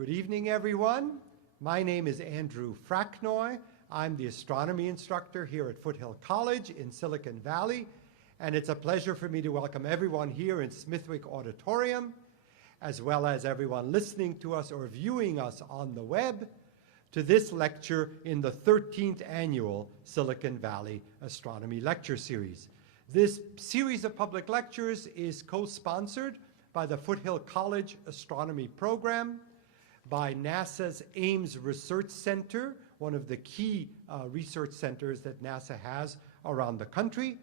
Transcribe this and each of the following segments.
Good evening, everyone. My name is Andrew Fracknoy. I'm the astronomy instructor here at Foothill College in Silicon Valley, and it's a pleasure for me to welcome everyone here in Smithwick Auditorium, as well as everyone listening to us or viewing us on the web, to this lecture in the 13th annual Silicon Valley Astronomy Lecture Series. This series of public lectures is co-sponsored by the Foothill College Astronomy Program, by NASA's Ames Research Center, one of the key research centers that NASA has around the country,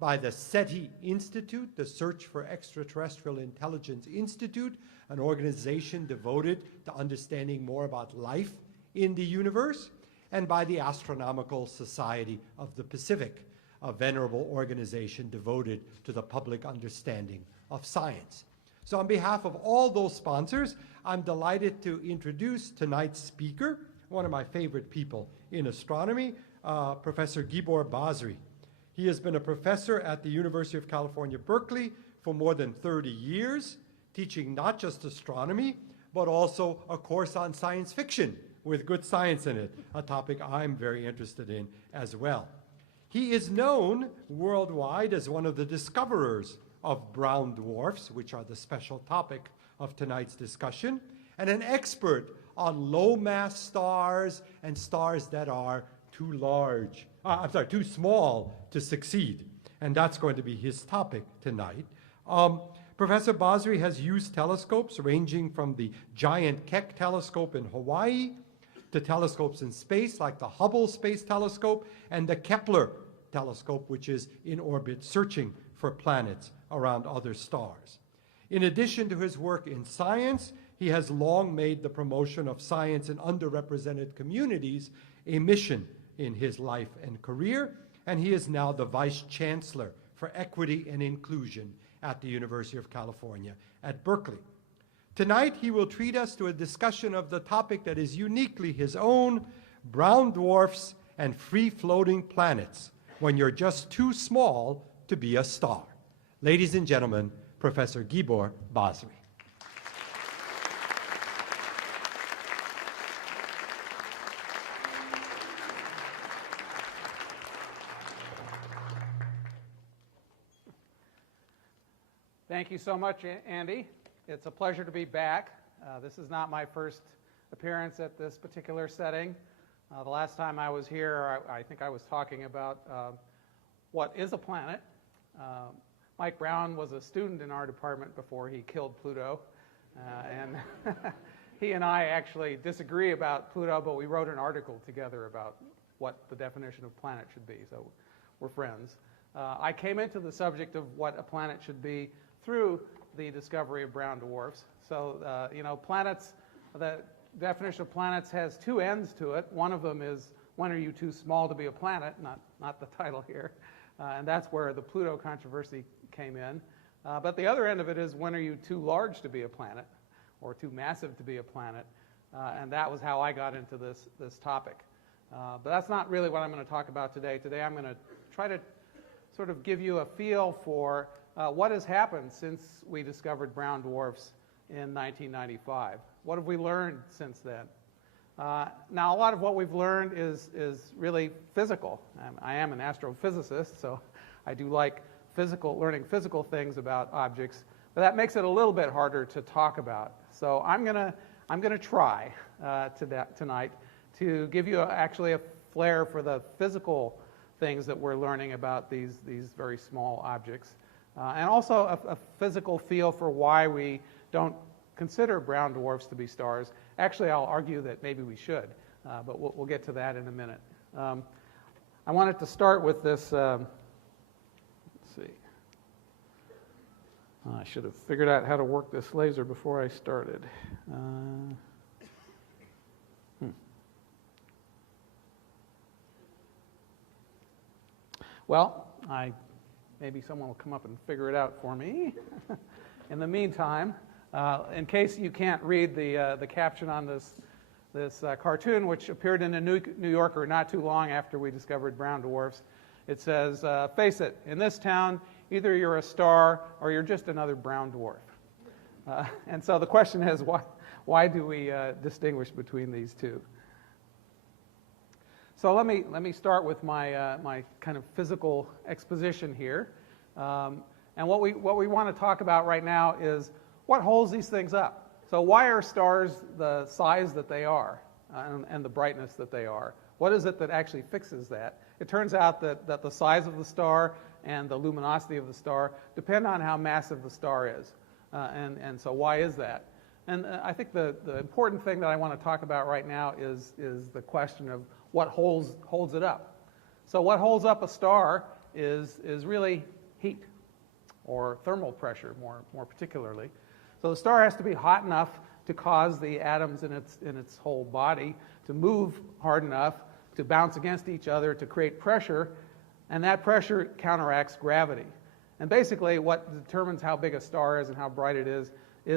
by the SETI Institute, the Search for Extraterrestrial Intelligence Institute, an organization devoted to understanding more about life in the universe, and by the Astronomical Society of the Pacific, a venerable organization devoted to the public understanding of science. So on behalf of all those sponsors, I'm delighted to introduce tonight's speaker, one of my favorite people in astronomy, Professor Gibor Basri. He has been a professor at the University of California, Berkeley for more than 30 years, teaching not just astronomy, but also a course on science fiction with good science in it, a topic I'm very interested in as well. He is known worldwide as one of the discoverers of brown dwarfs, which are the special topic of tonight's discussion, and an expert on low-mass stars and stars that are too small to succeed. And that's going to be his topic tonight. Professor Basri has used telescopes ranging from the giant Keck telescope in Hawaii to telescopes in space like the Hubble Space Telescope and the Kepler telescope, which is in orbit searching for planets around other stars. In addition to his work in science, he has long made the promotion of science in underrepresented communities a mission in his life and career, and he is now the Vice Chancellor for Equity and Inclusion at the University of California at Berkeley. Tonight, he will treat us to a discussion of the topic that is uniquely his own, brown dwarfs and free-floating planets, when you're just too small to be a star. Ladies and gentlemen, Professor Gibor Basri. Thank you so much, Andy. It's a pleasure to be back. This is not my first appearance at this particular setting. The last time I was here, I think I was talking about what is a planet. Mike Brown was a student in our department before he killed Pluto, and he and I actually disagree about Pluto, but we wrote an article together about what the definition of planet should be, so we're friends. I came into the subject of what a planet should be through the discovery of brown dwarfs. So, planets, the definition of planets has two ends to it. One of them is, when are you too small to be a planet? Not the title here. And that's where the Pluto controversy came in. But the other end of it is, when are you too large to be a planet, or too massive to be a planet? And that was how I got into this topic. But that's not really what I'm going to talk about today. Today I'm going to try to sort of give you a feel for what has happened since we discovered brown dwarfs in 1995. What have we learned since then? Now, a lot of what we've learned is really physical. I am an astrophysicist, so I do like learning physical things about objects, but that makes it a little bit harder to talk about. So I'm gonna try tonight to give you actually a flair for the physical things that we're learning about these very small objects, and also a physical feel for why we don't consider brown dwarfs to be stars. Actually, I'll argue that maybe we should, but we'll get to that in a minute. I wanted to start with this. Let's see. I should have figured out how to work this laser before I started. Well, maybe someone will come up and figure it out for me. In the meantime, in case you can't read the caption on this cartoon, which appeared in a New Yorker not too long after we discovered brown dwarfs, it says, face it, in this town, either you're a star or you're just another brown dwarf. And so the question is, why do we distinguish between these two? So let me start with my my kind of physical exposition here. And what we want to talk about right now is what holds these things up. So why are stars the size that they are and the brightness that they are? What is it that actually fixes that? It turns out that the size of the star and the luminosity of the star depend on how massive the star is. And so why is that? And I think the important thing that I want to talk about right now is the question of what holds it up. So what holds up a star is really heat, or thermal pressure more particularly. So the star has to be hot enough to cause the atoms in its whole body to move hard enough to bounce against each other to create pressure, and that pressure counteracts gravity. And basically what determines how big a star is and how bright it is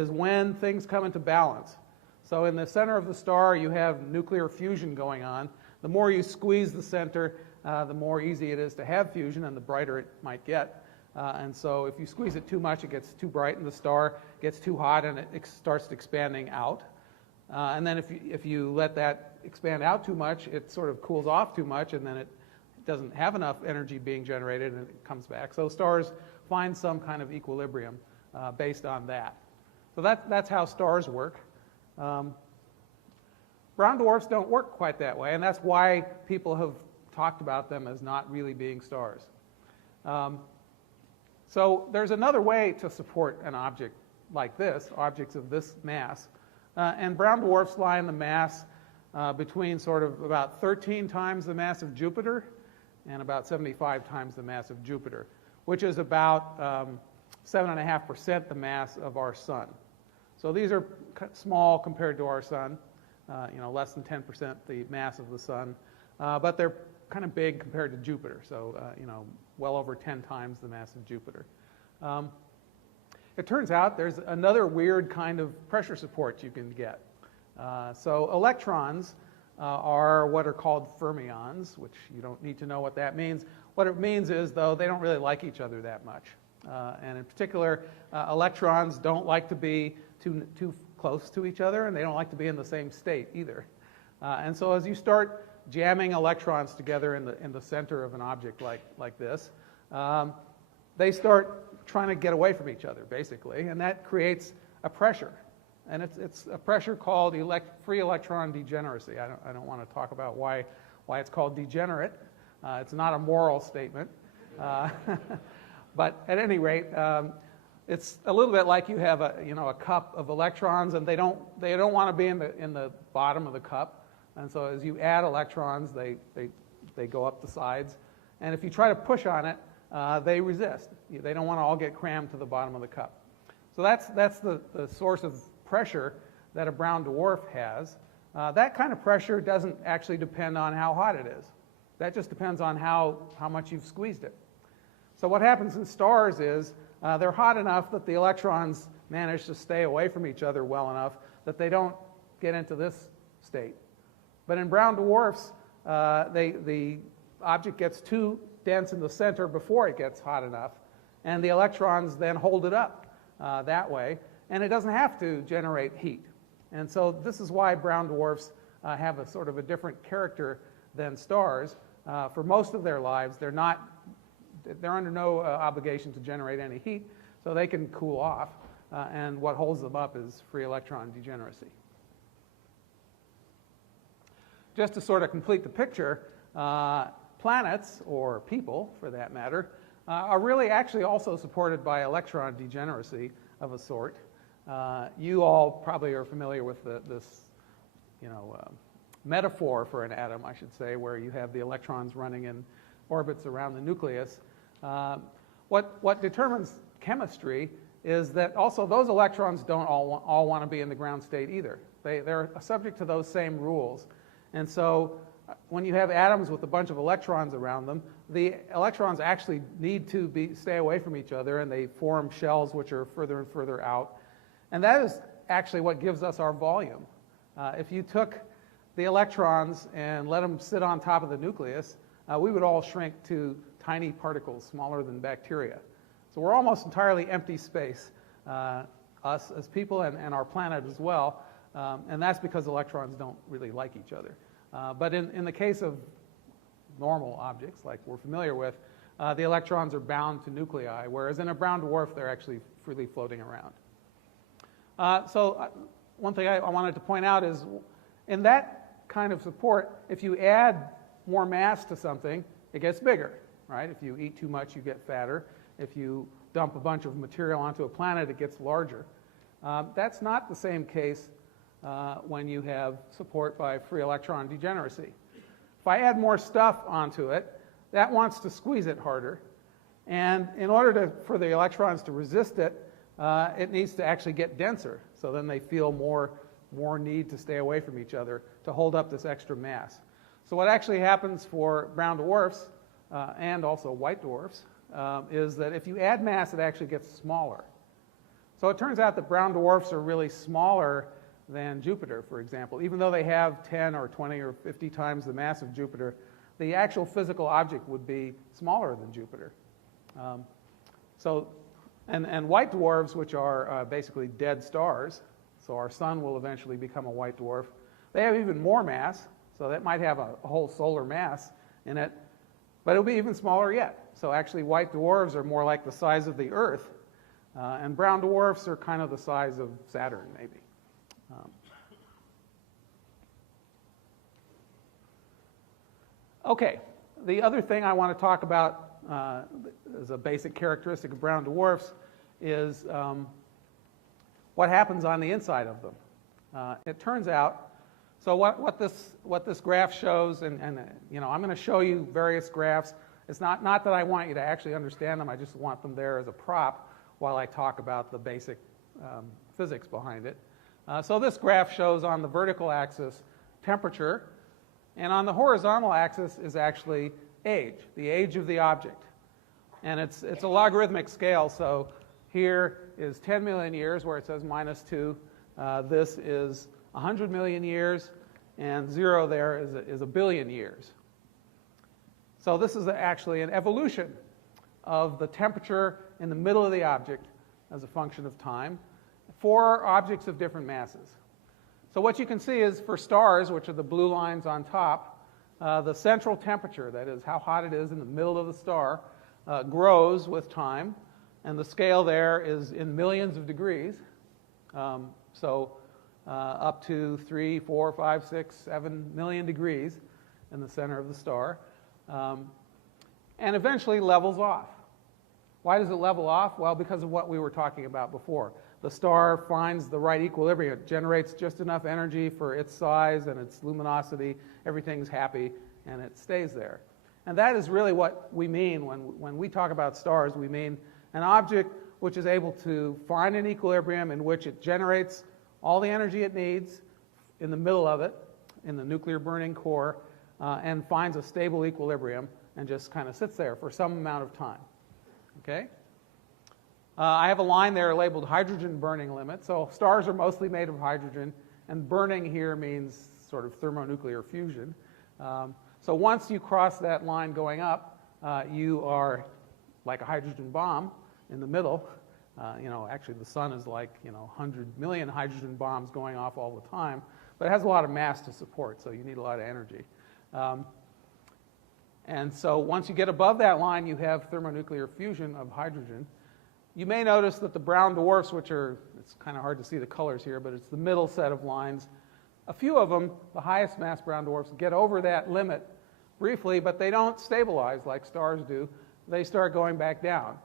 when things come into balance. So in the center of the star you have nuclear fusion going on. The more you squeeze the center, the more easy it is to have fusion and the brighter it might get. And so if you squeeze it too much, it gets too bright and the star gets too hot and it starts expanding out. And then if you let that expand out too much, it sort of cools off too much, and then it doesn't have enough energy being generated and it comes back. So stars find some kind of equilibrium based on that. So that's how stars work. Brown dwarfs don't work quite that way, and that's why people have talked about them as not really being stars. So there's another way to support an object like this, objects of this mass. And brown dwarfs lie in the mass between sort of about 13 times the mass of Jupiter and about 75 times the mass of Jupiter, which is about 7.5% the mass of our sun. So these are small compared to our sun, less than 10% the mass of the sun, but they're kind of big compared to Jupiter, so well over 10 times the mass of Jupiter. It turns out there's another weird kind of pressure support you can get. So electrons are what are called fermions, which you don't need to know what that means. What it means is, though, they don't really like each other that much. And in particular, electrons don't like to be too close to each other, and they don't like to be in the same state either. And so as you start jamming electrons together in the center of an object like this, they start trying to get away from each other, basically, and that creates a pressure. And it's a pressure called free electron degeneracy. I don't want to talk about why it's called degenerate. It's not a moral statement. But at any rate, it's a little bit like you have a cup of electrons, and they don't want to be in the bottom of the cup. And so as you add electrons, they go up the sides. And if you try to push on it, they resist. They don't want to all get crammed to the bottom of the cup. So that's the source of pressure that a brown dwarf has. That kind of pressure doesn't actually depend on how hot it is. That just depends on how much you've squeezed it. So what happens in stars is they're hot enough that the electrons manage to stay away from each other well enough that they don't get into this state. But in brown dwarfs, the object gets too dense in the center before it gets hot enough, and the electrons then hold it up that way, and it doesn't have to generate heat. And so this is why brown dwarfs have a sort of a different character than stars. For most of their lives, they're under no obligation to generate any heat, so they can cool off, and what holds them up is free electron degeneracy. Just to sort of complete the picture, planets, or people for that matter, are really actually also supported by electron degeneracy of a sort. You all probably are familiar with this metaphor for an atom, I should say, where you have the electrons running in orbits around the nucleus. What determines chemistry is that also those electrons don't all want to be in the ground state either. They're subject to those same rules. And so when you have atoms with a bunch of electrons around them, the electrons actually need to stay away from each other, and they form shells which are further and further out. And that is actually what gives us our volume. If you took the electrons and let them sit on top of the nucleus, we would all shrink to tiny particles smaller than bacteria. So we're almost entirely empty space us as people and our planet as well. And that's because electrons don't really like each other. But in the case of normal objects like we're familiar with, the electrons are bound to nuclei, whereas in a brown dwarf, they're actually freely floating around. One thing I wanted to point out is in that kind of support, if you add more mass to something, it gets bigger, right? If you eat too much, you get fatter. If you dump a bunch of material onto a planet, it gets larger. That's not the same case when you have support by free electron degeneracy. If I add more stuff onto it, that wants to squeeze it harder. And in order for the electrons to resist it, it needs to actually get denser. So then they feel more need to stay away from each other to hold up this extra mass. So what actually happens for brown dwarfs and also white dwarfs is that if you add mass, it actually gets smaller. So it turns out that brown dwarfs are really smaller than Jupiter, for example. Even though they have 10 or 20 or 50 times the mass of Jupiter, the actual physical object would be smaller than Jupiter. And white dwarfs, which are basically dead stars, so our sun will eventually become a white dwarf, they have even more mass, so that might have a whole solar mass in it, but it'll be even smaller yet. So actually white dwarfs are more like the size of the Earth, and brown dwarfs are kind of the size of Saturn, maybe. Okay, the other thing I want to talk about as a basic characteristic of brown dwarfs is what happens on the inside of them. It turns out, so what this graph shows, and you know, I'm going to show you various graphs. It's not that I want you to actually understand them. I just want them there as a prop while I talk about the basic physics behind it. So this graph shows on the vertical axis temperature, and on the horizontal axis is actually age, the age of the object. And it's a logarithmic scale, so here is 10 million years where it says -2. This is 100 million years, and 0 there is a billion years. So this is actually an evolution of the temperature in the middle of the object as a function of time for objects of different masses. So what you can see is for stars, which are the blue lines on top, the central temperature, that is how hot it is in the middle of the star, grows with time, and the scale there is in millions of degrees. Up to 3, 4, 5, 6, 7 million degrees in the center of the star, and eventually levels off. Why does it level off? Well, because of what we were talking about before. The star finds the right equilibrium. It generates just enough energy for its size and its luminosity. Everything's happy, and it stays there. And that is really what we mean when we talk about stars. We mean an object which is able to find an equilibrium in which it generates all the energy it needs in the middle of it, in the nuclear burning core, and finds a stable equilibrium and just kind of sits there for some amount of time. Okay? I have a line there labeled hydrogen burning limit. So stars are mostly made of hydrogen, and burning here means sort of thermonuclear fusion. So once you cross that line going up, you are like a hydrogen bomb in the middle. Actually the sun is like 100 million hydrogen bombs going off all the time, but it has a lot of mass to support, so you need a lot of energy. And so once you get above that line, you have thermonuclear fusion of hydrogen. You may notice that the brown dwarfs, which are, it's kind of hard to see the colors here, but it's the middle set of lines. A few of them, the highest mass brown dwarfs, get over that limit briefly, but they don't stabilize like stars do. They start going back down.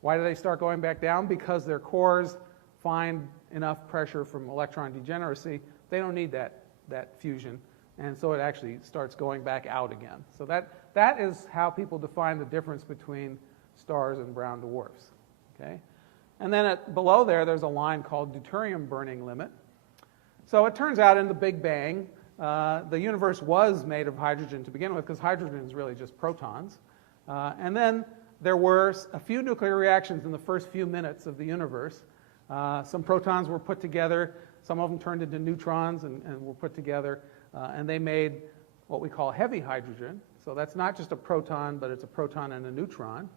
Why do they start going back down? Because their cores find enough pressure from electron degeneracy. They don't need that fusion, and so it actually starts going back out again. So that is how people define the difference between stars and brown dwarfs. Okay? And then below there's a line called deuterium burning limit. So it turns out in the Big Bang, the universe was made of hydrogen to begin with, because hydrogen is really just protons. And then there were a few nuclear reactions in the first few minutes of the universe. Some protons were put together. Some of them turned into neutrons and were put together. And they made what we call heavy hydrogen. So that's not just a proton, but it's a proton and a neutron.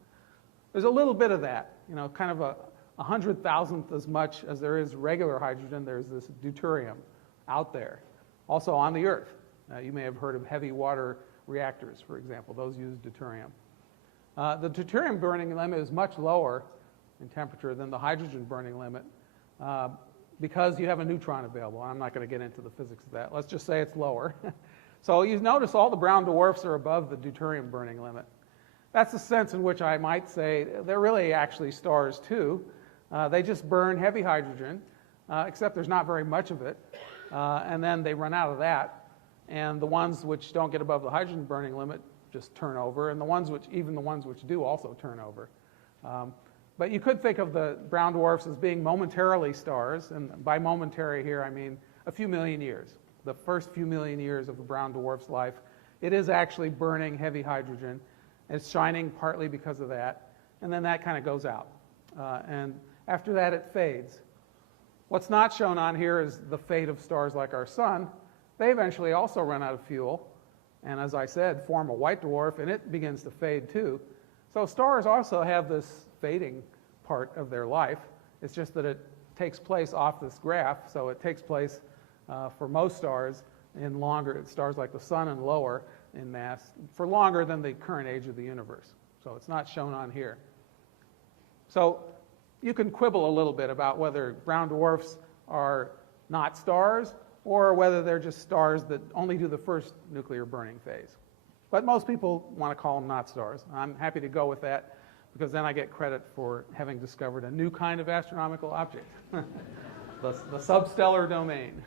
There's a little bit of that, kind of 100,000th as much as there is regular hydrogen. There's this deuterium out there. Also on the Earth. You may have heard of heavy water reactors, for example. Those use deuterium. The deuterium burning limit is much lower in temperature than the hydrogen burning limit because you have a neutron available. I'm not going to get into the physics of that. Let's just say it's lower. So you notice all the brown dwarfs are above the deuterium burning limit. That's the sense in which I might say they're really actually stars too. They just burn heavy hydrogen, except there's not very much of it. And then they run out of that. And the ones which don't get above the hydrogen burning limit just turn over. And even the ones which do also turn over. But you could think of the brown dwarfs as being momentarily stars. And by momentary here, I mean a few million years. The first few million years of the brown dwarf's life, it is actually burning heavy hydrogen. It's shining partly because of that. And then that kind of goes out. And after that, it fades. What's not shown on here is the fate of stars like our sun. They eventually also run out of fuel. And as I said, form a white dwarf, and it begins to fade too. So stars also have this fading part of their life. It's just that it takes place off this graph. So it takes place for most stars in longer, stars like the sun and lower in mass, for longer than the current age of the universe. So it's not shown on here. So you can quibble a little bit about whether brown dwarfs are not stars or whether they're just stars that only do the first nuclear burning phase. But most people want to call them not stars. I'm happy to go with that because then I get credit for having discovered a new kind of astronomical object, the substellar domain.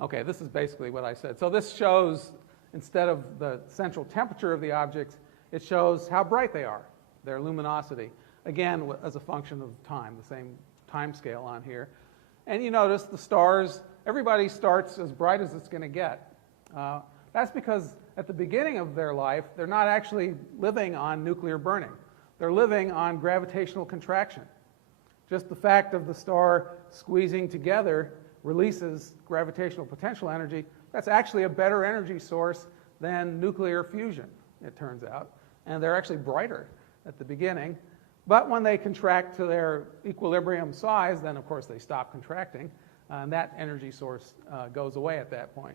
Okay, this is basically what I said. So this shows, instead of the central temperature of the objects, it shows how bright they are, their luminosity. Again, as a function of time, the same time scale on here. And you notice the stars, everybody starts as bright as it's going to get. That's because at the beginning of their life, they're not actually living on nuclear burning. They're living on gravitational contraction. Just the fact of the star squeezing together releases gravitational potential energy. That's actually a better energy source than nuclear fusion, it turns out. And they're actually brighter at the beginning. But when they contract to their equilibrium size, then of course they stop contracting, and that energy source goes away at that point.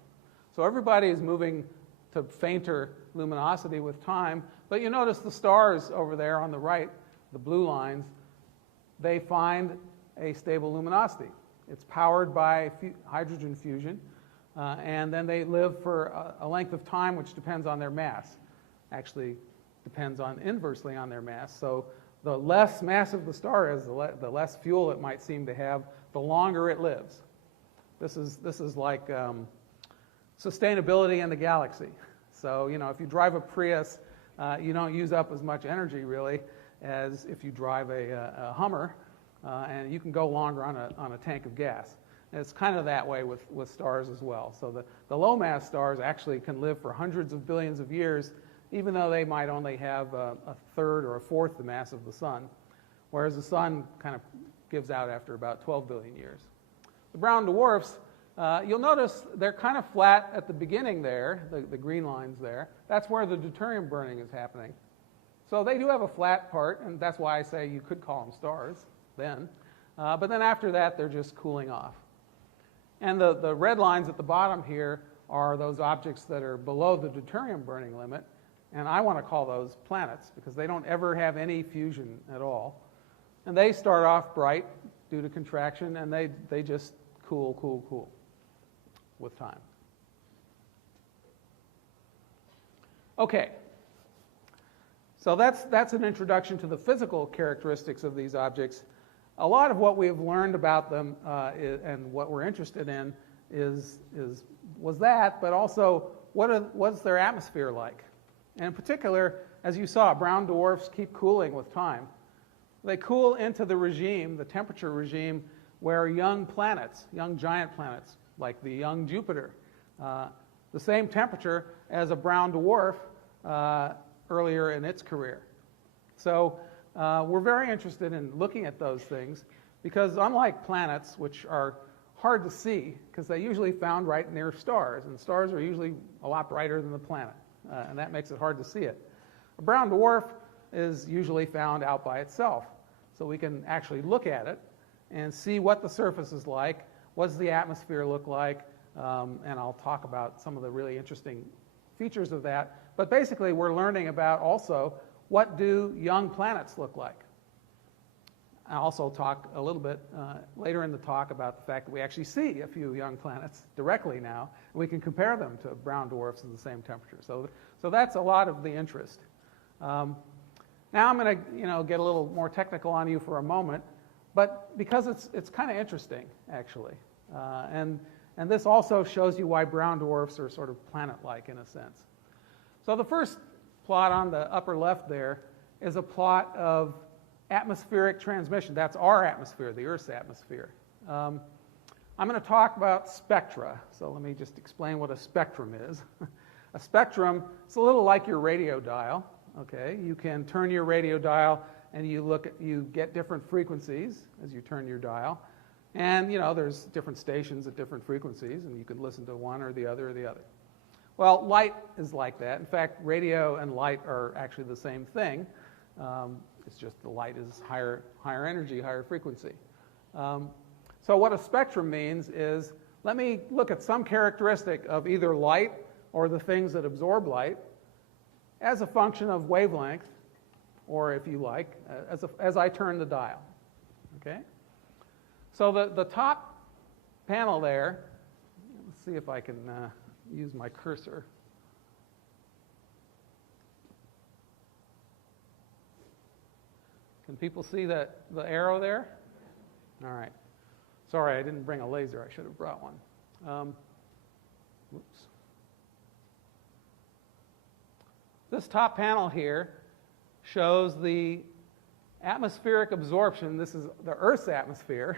So everybody is moving to fainter luminosity with time. But you notice the stars over there on the right, the blue lines, they find a stable luminosity. It's powered by hydrogen fusion, and then they live for a length of time which depends on their mass. Actually depends inversely on their mass. So the less massive the star is, the less fuel it might seem to have, the longer it lives. This is like sustainability in the galaxy. So, you know, if you drive a Prius, you don't use up as much energy, really, as if you drive a Hummer. And you can go longer on a tank of gas. And it's kind of that way with stars as well. So the low-mass stars actually can live for hundreds of billions of years, even though they might only have a third or a fourth the mass of the sun, whereas the sun kind of gives out after about 12 billion years. The brown dwarfs, you'll notice they're kind of flat at the beginning there, the green lines there. That's where the deuterium burning is happening. So they do have a flat part, and that's why I say you could call them stars then. But then after that, they're just cooling off. And the red lines at the bottom here are those objects that are below the deuterium burning limit. And I want to call those planets because they don't ever have any fusion at all. And they start off bright due to contraction, and they just cool with time. Okay. So that's an introduction to the physical characteristics of these objects. A lot of what we've learned about them and what we're interested in was that, but also what's their atmosphere like? And in particular, as you saw, brown dwarfs keep cooling with time. They cool into the regime, the temperature regime, where young planets, young giant planets, like the young Jupiter, the same temperature as a brown dwarf earlier in its career. So we're very interested in looking at those things because unlike planets, which are hard to see because they're usually found right near stars, and stars are usually a lot brighter than the planet, and that makes it hard to see it. A brown dwarf is usually found out by itself. So we can actually look at it and see what the surface is like, what does the atmosphere look like, and I'll talk about some of the really interesting features of that. But basically, we're learning about also what do young planets look like. I'll also talk a little bit later in the talk about the fact that we actually see a few young planets directly now, and we can compare them to brown dwarfs at the same temperature. So that's a lot of the interest. Now I'm going to get a little more technical on you for a moment, but because it's kind of interesting actually, and this also shows you why brown dwarfs are sort of planet-like in a sense. So the first plot on the upper left there is a plot of atmospheric transmission. That's our atmosphere, the Earth's atmosphere. I'm going to talk about spectra. So let me just explain what a spectrum is. A spectrum is a little like your radio dial. Okay, you can turn your radio dial and you get different frequencies as you turn your dial. And there's different stations at different frequencies, and you can listen to one or the other or the other. Well, light is like that. In fact, radio and light are actually the same thing. It's just the light is higher energy, higher frequency. So what a spectrum means is, let me look at some characteristic of either light or the things that absorb light as a function of wavelength, or if you like, as I turn the dial. Okay? So the top panel there, let's see if I can use my cursor. Can people see the arrow there? All right. Sorry, I didn't bring a laser. I should have brought one. Oops. This top panel here shows the atmospheric absorption. This is the Earth's atmosphere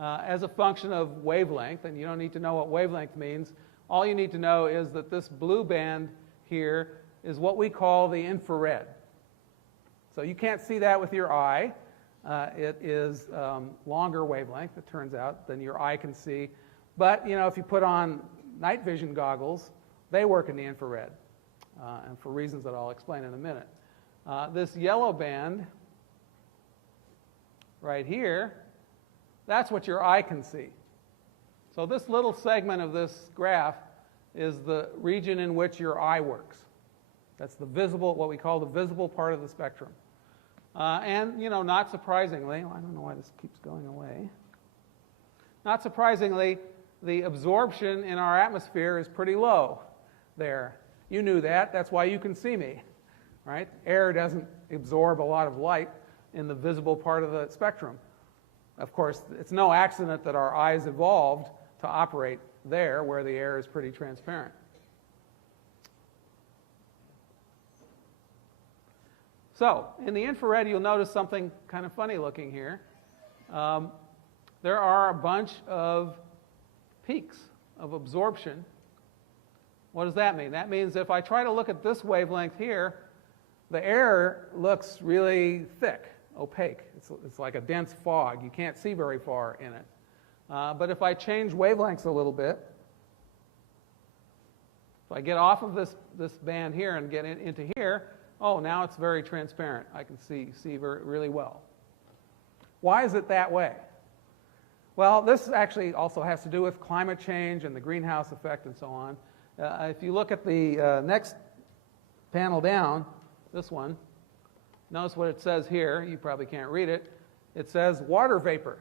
as a function of wavelength, and you don't need to know what wavelength means. All you need to know is that this blue band here is what we call the infrared. So you can't see that with your eye. It is longer wavelength, it turns out, than your eye can see. But if you put on night vision goggles, they work in the infrared, and for reasons that I'll explain in a minute. This yellow band right here, that's what your eye can see. So this little segment of this graph is the region in which your eye works. That's the visible, what we call the visible part of the spectrum. And, not surprisingly, I don't know why this keeps going away. Not surprisingly, the absorption in our atmosphere is pretty low there. You knew that. That's why you can see me, right? Air doesn't absorb a lot of light in the visible part of the spectrum. Of course, it's no accident that our eyes evolved to operate there where the air is pretty transparent. So, in the infrared, you'll notice something kind of funny looking here. There are a bunch of peaks of absorption. What does that mean? That means if I try to look at this wavelength here, the air looks really thick, opaque. It's like a dense fog. You can't see very far in it. But if I change wavelengths a little bit, if I get off of this band here and get into here, oh, now it's very transparent. I can see really well. Why is it that way? Well, this actually also has to do with climate change and the greenhouse effect and so on. If you look at the next panel down, this one, notice what it says here. You probably can't read it. It says water vapor.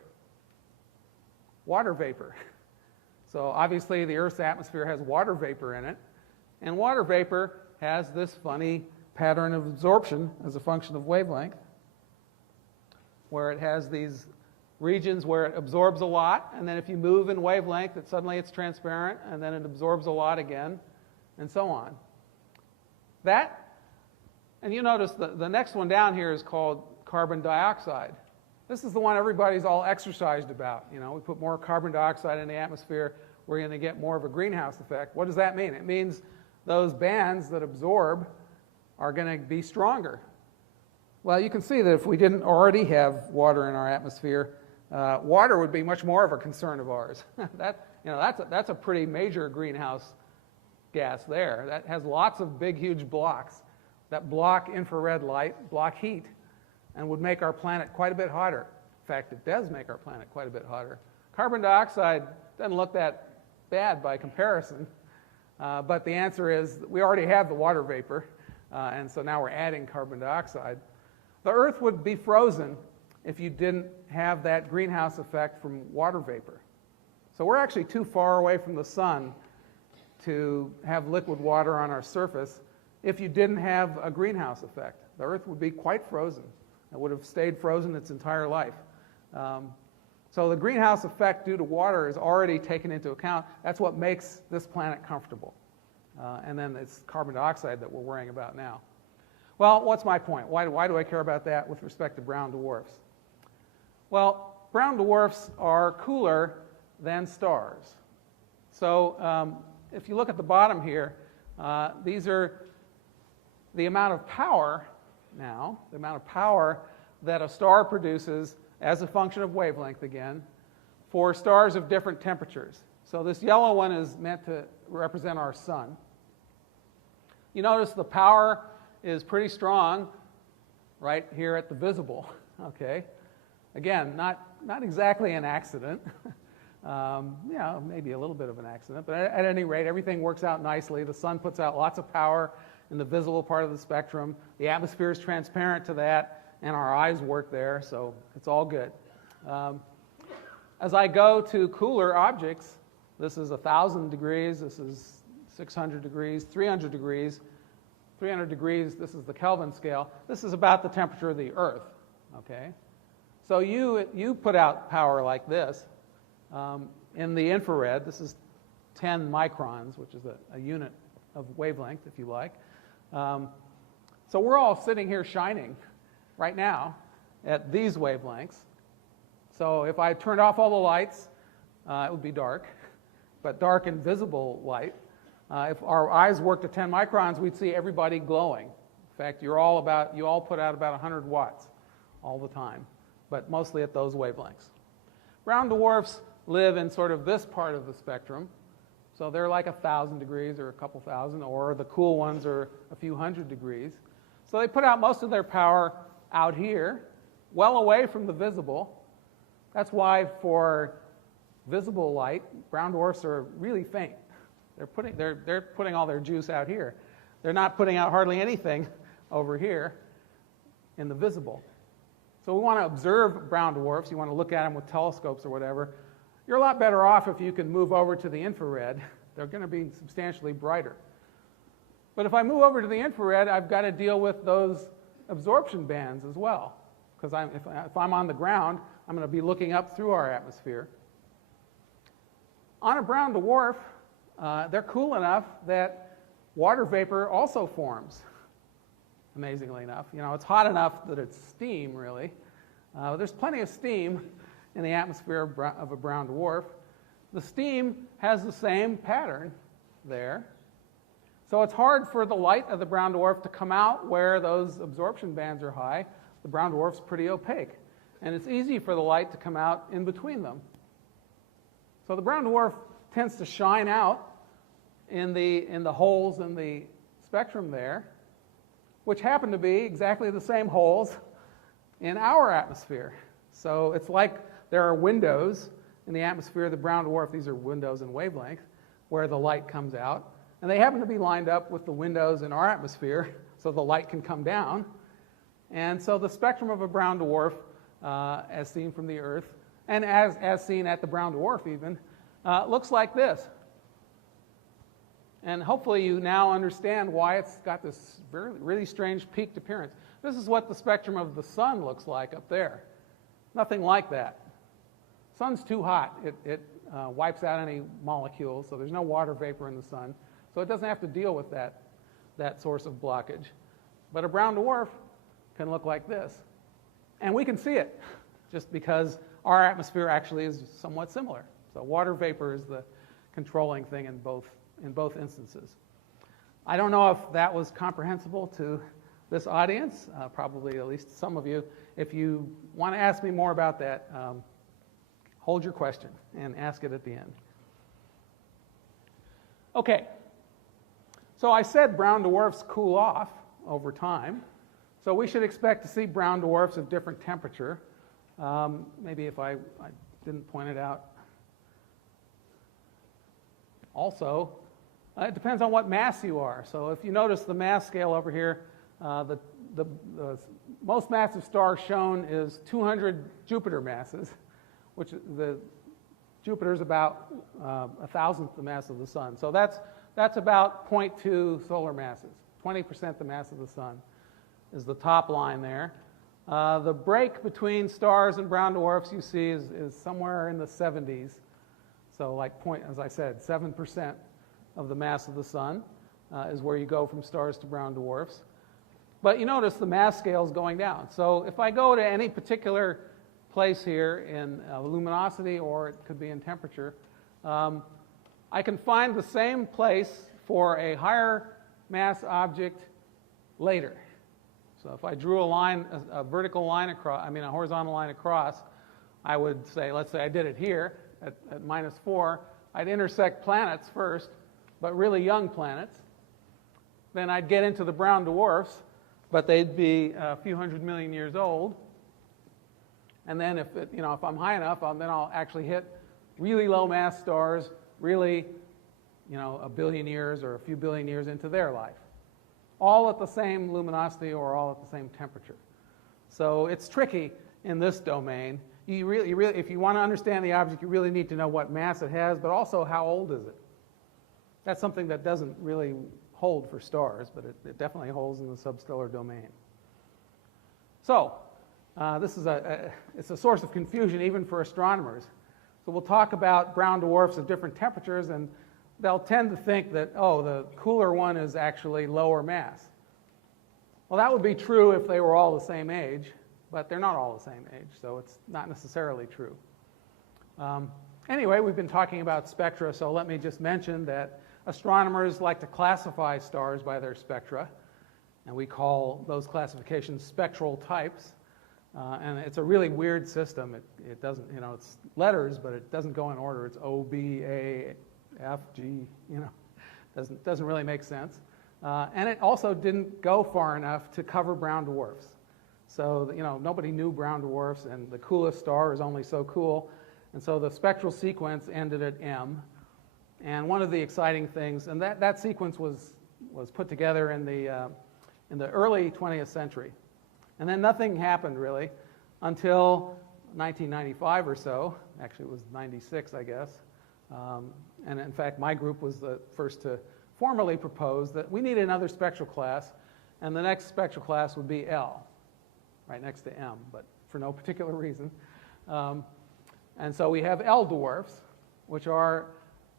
Water vapor. So obviously the Earth's atmosphere has water vapor in it, and water vapor has this funny pattern of absorption as a function of wavelength, where it has these regions where it absorbs a lot, and then if you move in wavelength, suddenly it's transparent, and then it absorbs a lot again, and so on. And you notice the next one down here is called carbon dioxide. This is the one everybody's all exercised about. We put more carbon dioxide in the atmosphere, we're going to get more of a greenhouse effect. What does that mean? It means those bands that absorb are going to be stronger. Well, you can see that if we didn't already have water in our atmosphere, water would be much more of a concern of ours. That's a pretty major greenhouse gas there. That has lots of big, huge blocks. that block infrared light, block heat, and would make our planet quite a bit hotter. In fact, it does make our planet quite a bit hotter. Carbon dioxide doesn't look that bad by comparison, but the answer is we already have the water vapor, and so now we're adding carbon dioxide. The Earth would be frozen if you didn't have that greenhouse effect from water vapor. So we're actually too far away from the sun to have liquid water on our surface if you didn't have a greenhouse effect. The Earth would be quite frozen. It would have stayed frozen its entire life. So the greenhouse effect due to water is already taken into account. That's what makes this planet comfortable. And then it's carbon dioxide that we're worrying about now. Well, what's my point? Why do I care about that with respect to brown dwarfs? Well, brown dwarfs are cooler than stars. So if you look at the bottom here, these are the amount of power now, the amount of power that a star produces as a function of wavelength again, for stars of different temperatures. So this yellow one is meant to represent our sun. You notice the power is pretty strong right here at the visible, okay? Again, not exactly an accident. Maybe a little bit of an accident, but at any rate, everything works out nicely. The sun puts out lots of power in the visible part of the spectrum. The atmosphere is transparent to that, and our eyes work there, so it's all good. As I go to cooler objects, this is 1,000 degrees, this is 600 degrees, 300 degrees. 300 degrees, this is the Kelvin scale. This is about the temperature of the Earth, okay? So you put out power like this in the infrared. This is 10 microns, which is a unit of wavelength, if you like. So we're all sitting here shining right now at these wavelengths. So if I turned off all the lights, it would be dark, but dark and visible light. If our eyes worked at 10 microns, we'd see everybody glowing. In fact, you all put out about 100 watts all the time, but mostly at those wavelengths. Brown dwarfs live in sort of this part of the spectrum. So they're like 1,000 degrees or a couple thousand, or the cool ones are a few hundred degrees. So they put out most of their power out here, well away from the visible. That's why for visible light, brown dwarfs are really faint. They're putting all their juice out here. They're not putting out hardly anything over here in the visible. So we want to observe brown dwarfs. You want to look at them with telescopes or whatever. You're a lot better off if you can move over to the infrared. They're going to be substantially brighter. But if I move over to the infrared, I've got to deal with those absorption bands as well. Because if I'm on the ground, I'm going to be looking up through our atmosphere. On a brown dwarf, they're cool enough that water vapor also forms, amazingly enough. You know, it's hot enough that it's steam, really. There's plenty of steam in the atmosphere of a brown dwarf. The steam has the same pattern there. So it's hard for the light of the brown dwarf to come out where those absorption bands are high. The brown dwarf's pretty opaque. And it's easy for the light to come out in between them. So the brown dwarf tends to shine out in the holes in the spectrum there, which happen to be exactly the same holes in our atmosphere. So it's like there are windows in the atmosphere of the brown dwarf. These are windows in wavelength where the light comes out. And they happen to be lined up with the windows in our atmosphere so the light can come down. And so the spectrum of a brown dwarf, as seen from the Earth, and as seen at the brown dwarf even, looks like this. And hopefully you now understand why it's got this really strange peaked appearance. This is what the spectrum of the sun looks like up there. Nothing like that. Sun's too hot. It wipes out any molecules, so there's no water vapor in the sun. So it doesn't have to deal with that source of blockage. But a brown dwarf can look like this. And we can see it, just because our atmosphere actually is somewhat similar. So water vapor is the controlling thing in both instances. I don't know if that was comprehensible to this audience, probably at least some of you. If you want to ask me more about that, hold your question and ask it at the end. Okay, so I said brown dwarfs cool off. over time. So we should expect to see brown dwarfs of different temperature. Maybe if I didn't point it out. Also, it depends on what mass you are. So if you notice the mass scale over here, the most massive star shown is 200 Jupiter masses, which Jupiter is about 1,000th the mass of the sun. So that's about 0.2 solar masses, 20% the mass of the sun is the top line there. The break between stars and brown dwarfs you see is somewhere in the 70s. So like as I said, 7% of the mass of the sun is where you go from stars to brown dwarfs. But you notice the mass scale is going down. So if I go to any particular place here in luminosity, or it could be in temperature, I can find the same place for a higher mass object later. So if I drew a vertical line across, a horizontal line across, I would say, let's say I did it here at -4, I'd intersect planets first, but really young planets. Then I'd get into the brown dwarfs, but they'd be a few hundred million years old. And then if I'm high enough, then I'll actually hit really low mass stars, really, a billion years or a few billion years into their life. All at the same luminosity or all at the same temperature. So it's tricky in this domain. You really, if you want to understand the object, you really need to know what mass it has, but also how old is it. That's something that doesn't really hold for stars, but it definitely holds in the substellar domain. So this is it's a source of confusion even for astronomers. So we'll talk about brown dwarfs of different temperatures, and they'll tend to think that, oh, the cooler one is actually lower mass. Well, that would be true if they were all the same age, but they're not all the same age, so it's not necessarily true. Anyway, we've been talking about spectra, so let me just mention that astronomers like to classify stars by their spectra, and we call those classifications spectral types. And it's a really weird system. It doesn't, it's letters, but it doesn't go in order. It's O, B, A, F, G, doesn't really make sense. And it also didn't go far enough to cover brown dwarfs. So, nobody knew brown dwarfs, and the coolest star is only so cool. And so the spectral sequence ended at M. And one of the exciting things, and that sequence was put together in the early 20th century. And then nothing happened, really, until 1995 or so. Actually, it was 96, I guess. And in fact, my group was the first to formally propose that we need another spectral class, and the next spectral class would be L, right next to M, but for no particular reason. And so we have L dwarfs, which are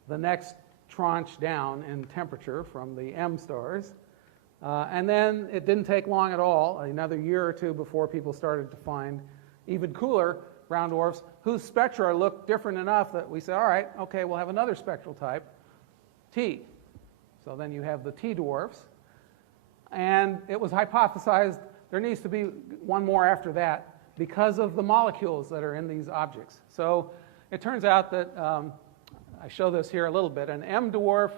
the next tranche down in temperature from the M stars. And then it didn't take long at all, another year or two before people started to find even cooler brown dwarfs whose spectra look different enough that we say, all right, okay, we'll have another spectral type, T. So then you have the T dwarfs. And it was hypothesized there needs to be one more after that because of the molecules that are in these objects. So it turns out that, I show this here a little bit, an M dwarf,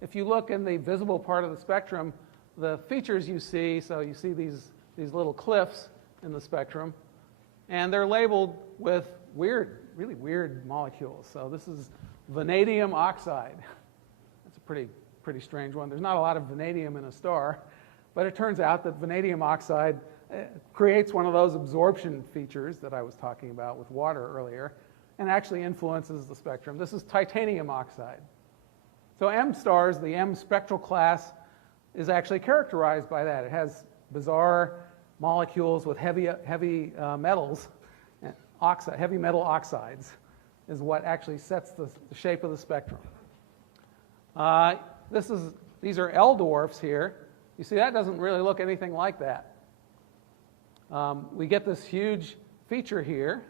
if you look in the visible part of the spectrum, the features you see, so you see these little cliffs in the spectrum, and they're labeled with really weird molecules. So this is vanadium oxide. That's a pretty strange one. There's not a lot of vanadium in a star, but it turns out that vanadium oxide creates one of those absorption features that I was talking about with water earlier, and actually influences the spectrum. This is titanium oxide. So M stars, the M spectral class, is actually characterized by that. It has bizarre molecules with heavy metals. Heavy metal oxides is what actually sets the shape of the spectrum. These are L dwarfs here. You see, that doesn't really look anything like that. We get this huge feature here,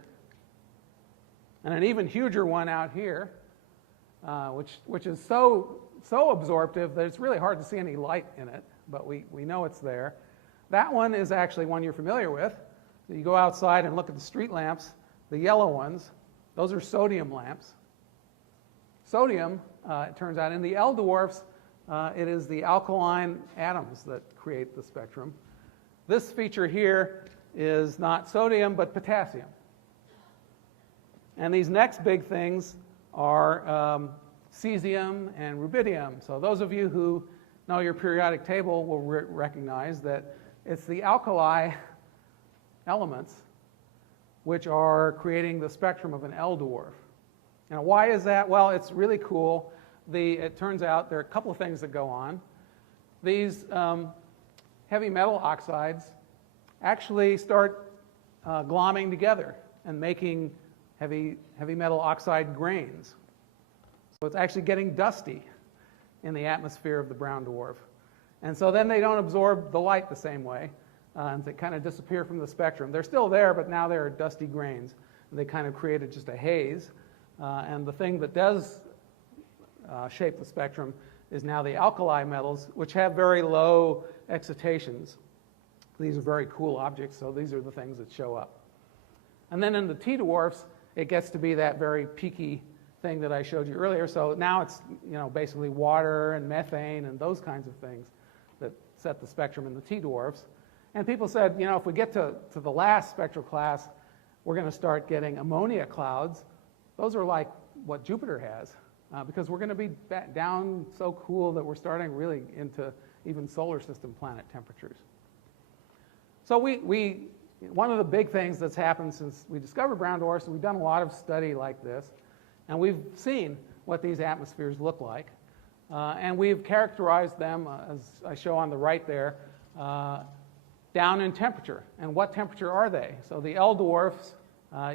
and an even huger one out here, which is so absorptive that it's really hard to see any light in it, but we know it's there. That one is actually one you're familiar with. So you go outside and look at the street lamps, the yellow ones, those are sodium lamps. Sodium, it turns out, in the L dwarfs, it is the alkaline atoms that create the spectrum. This feature here is not sodium, but potassium. And these next big things are cesium and rubidium. So those of you who know your periodic table will recognize that it's the alkali elements which are creating the spectrum of an L dwarf. Now, why is that? Well, it's really cool. It turns out there are a couple of things that go on. These heavy metal oxides actually start glomming together and making heavy metal oxide grains. So it's actually getting dusty in the atmosphere of the brown dwarf. And so then they don't absorb the light the same way, and they kind of disappear from the spectrum. They're still there, but now they're dusty grains. And they kind of created just a haze. And the thing that does shape the spectrum is now the alkali metals, which have very low excitations. These are very cool objects, so these are the things that show up. And then in the T dwarfs, it gets to be that very peaky thing that I showed you earlier. So now it's basically water and methane and those kinds of things that set the spectrum in the T dwarfs. And people said, if we get to the last spectral class, we're going to start getting ammonia clouds. Those are like what Jupiter has, because we're going to be down so cool that we're starting really into even solar system planet temperatures. So one of the big things that's happened since we discovered brown dwarfs, we've done a lot of study like this, and we've seen what these atmospheres look like, and we've characterized them, as I show on the right there, down in temperature. And what temperature are they? So the L dwarfs,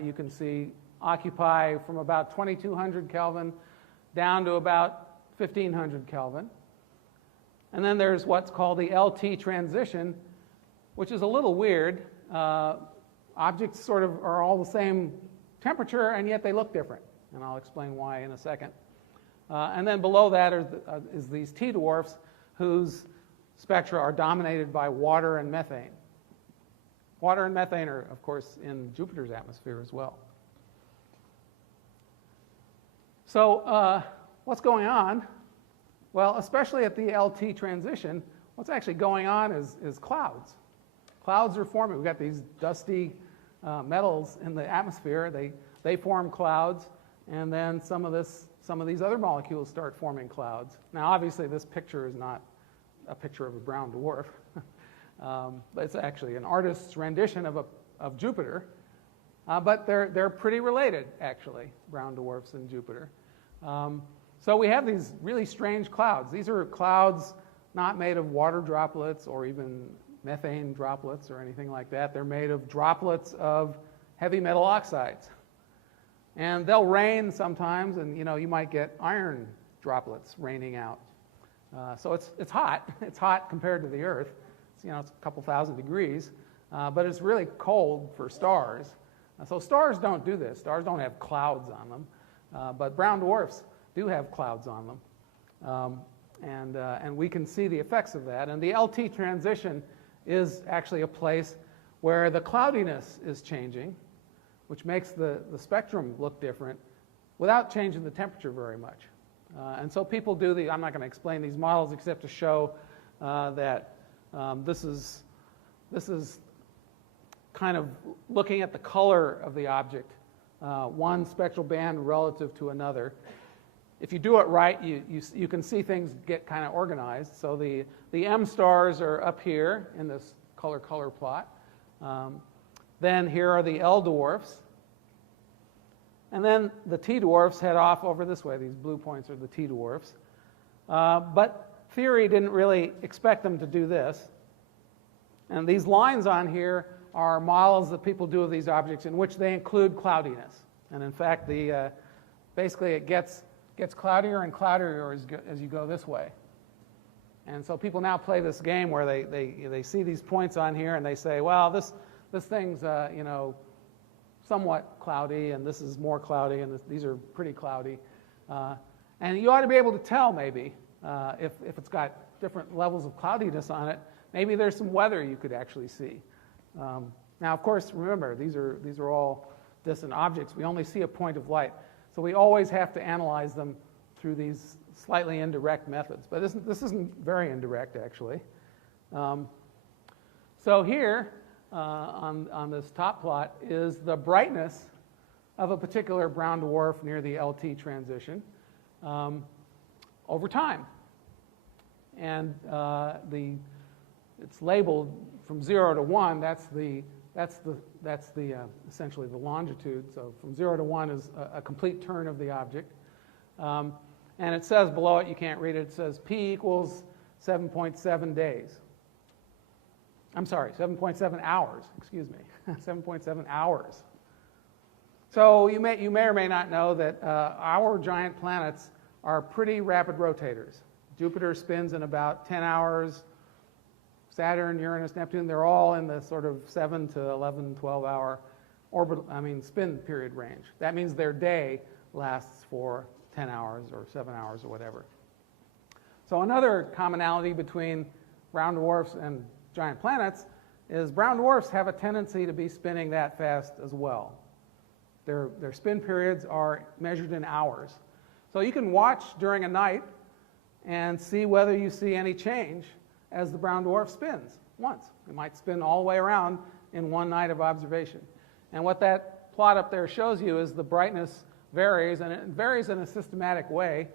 you can see, occupy from about 2200 Kelvin down to about 1500 Kelvin. And then there's what's called the LT transition, which is a little weird. Objects sort of are all the same temperature, and yet they look different. And I'll explain why in a second. And then below that is these T dwarfs, whose spectra are dominated by water and methane. Water and methane are, of course, in Jupiter's atmosphere as well. So what's going on? Well, especially at the LT transition, what's actually going on is clouds. Clouds are forming. We've got these dusty metals in the atmosphere. They form clouds, and then some of these other molecules start forming clouds. Now, obviously, this picture is not a picture of a brown dwarf, but it's actually an artist's rendition of Jupiter. But they're pretty related, actually, brown dwarfs and Jupiter. So we have these really strange clouds. These are clouds not made of water droplets or even methane droplets or anything like that. They're made of droplets of heavy metal oxides. And they'll rain sometimes, and you might get iron droplets raining out. So it's hot. It's hot compared to the Earth. It's a couple thousand degrees, but it's really cold for stars. So stars don't do this. Stars don't have clouds on them, but brown dwarfs do have clouds on them, and we can see the effects of that. And the LT transition is actually a place where the cloudiness is changing, which makes the spectrum look different without changing the temperature very much. And so people do I'm not going to explain these models except to show that this is kind of looking at the color of the object, one spectral band relative to another. If you do it right, you can see things get kind of organized. So the M stars are up here in this color plot. Then here are the L dwarfs. And then the T dwarfs head off over this way. These blue points are the T dwarfs. But theory didn't really expect them to do this. And these lines on here are models that people do of these objects in which they include cloudiness. And in fact, basically it gets cloudier and cloudier as you go this way. And so people now play this game where they see these points on here and they say, well, this thing's somewhat cloudy, and this is more cloudy, and these are pretty cloudy. And you ought to be able to tell maybe if it's got different levels of cloudiness on it. Maybe there's some weather you could actually see. Now, of course, remember, these are all distant objects. We only see a point of light. So we always have to analyze them through these slightly indirect methods. But this isn't very indirect, actually. So here, on this top plot, is the brightness of a particular brown dwarf near the LT transition over time. And it's labeled from 0 to 1. That's essentially the longitude. So from 0 to 1 is a complete turn of the object. And it says below it, you can't read it, it says P equals 7.7 days. I'm sorry, 7.7 hours, excuse me, 7.7 hours. So you may or may not know that our giant planets are pretty rapid rotators. Jupiter spins in about 10 hours. Saturn, Uranus, Neptune, they're all in the sort of 7 to 11, 12-hour spin period range. That means their day lasts for 10 hours or 7 hours or whatever. So another commonality between brown dwarfs and giant planets is brown dwarfs have a tendency to be spinning that fast as well. Their spin periods are measured in hours. So you can watch during a night and see whether you see any change as the brown dwarf spins once. It might spin all the way around in one night of observation. And what that plot up there shows you is the brightness varies, and it varies in a systematic way.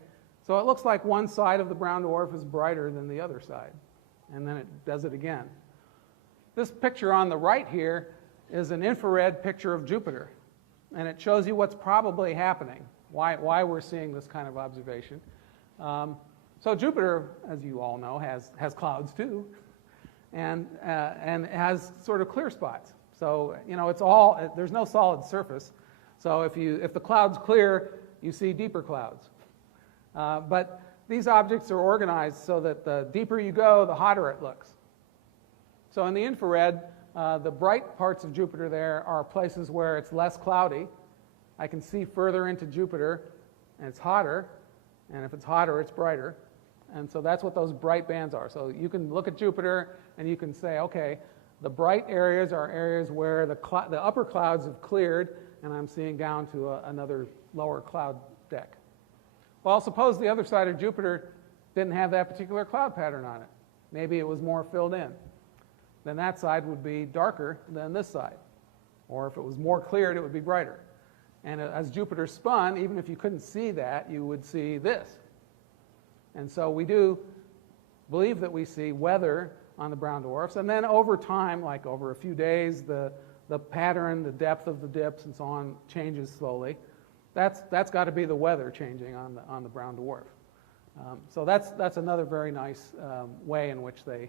So it looks like one side of the brown dwarf is brighter than the other side. And then it does it again. This picture on the right here is an infrared picture of Jupiter. And it shows you what's probably happening, why we're seeing this kind of observation. So Jupiter, as you all know, has clouds too, and has sort of clear spots. So there's no solid surface. So if the cloud's clear, you see deeper clouds. But these objects are organized so that the deeper you go, the hotter it looks. So in the infrared, the bright parts of Jupiter there are places where it's less cloudy. I can see further into Jupiter, and it's hotter. And if it's hotter, it's brighter. And so that's what those bright bands are. So you can look at Jupiter, and you can say, okay, the bright areas are areas where the upper clouds have cleared, and I'm seeing down to another lower cloud deck. Well, suppose the other side of Jupiter didn't have that particular cloud pattern on it. Maybe it was more filled in. Then that side would be darker than this side. Or if it was more cleared, it would be brighter. And as Jupiter spun, even if you couldn't see that, you would see this. And so we do believe that we see weather on the brown dwarfs. And then over time, like over a few days, the pattern, the depth of the dips and so on changes slowly. That's got to be the weather changing on the brown dwarf. So that's another very nice way in which they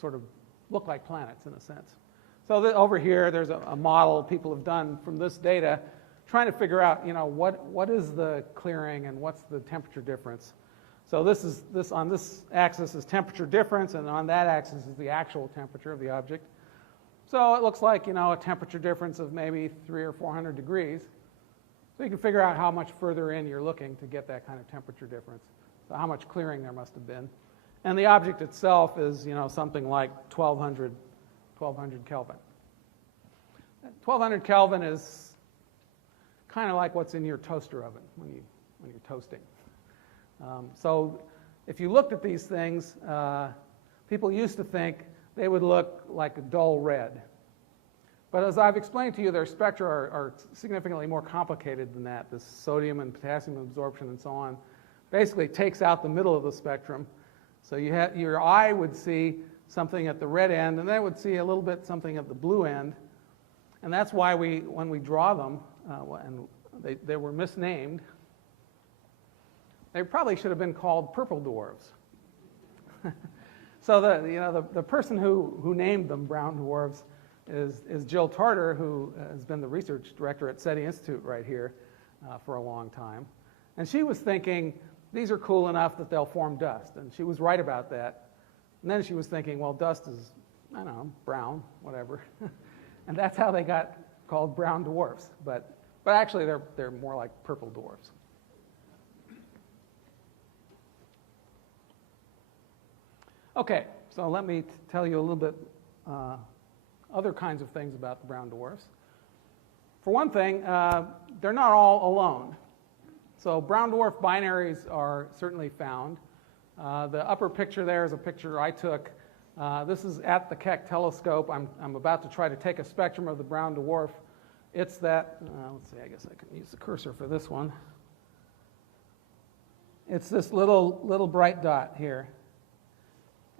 sort of look like planets in a sense. So over here, there's a model people have done from this data, trying to figure out, what is the clearing and what's the temperature difference. So this on this axis is temperature difference, and on that axis is the actual temperature of the object. So it looks like, a temperature difference of maybe 300 or 400 degrees. So you can figure out how much further in you're looking to get that kind of temperature difference. So how much clearing there must have been. And the object itself is, something like 1200 Kelvin. 1200 Kelvin is kind of like what's in your toaster oven when you're toasting. So if you looked at these things, people used to think they would look like a dull red. But as I've explained to you, their spectra are significantly more complicated than that. This sodium and potassium absorption and so on basically takes out the middle of the spectrum. So your eye would see something at the red end, and then it would see a little bit something at the blue end. And that's why when we draw them, and they were misnamed, they probably should have been called purple dwarfs. So the person who named them brown dwarfs is Jill Tarter, who has been the research director at SETI Institute right here for a long time. And she was thinking, these are cool enough that they'll form dust. And she was right about that. And then she was thinking, well, dust is, I don't know, brown, whatever. And that's how they got called brown dwarfs. But actually, they're more like purple dwarfs. Okay, so let me tell you a little bit other kinds of things about the brown dwarfs. For one thing, they're not all alone. So brown dwarf binaries are certainly found. The upper picture there is a picture I took. This is at the Keck telescope. I'm about to try to take a spectrum of the brown dwarf. It's that, let's see, I guess I can use the cursor for this one. It's this little bright dot here.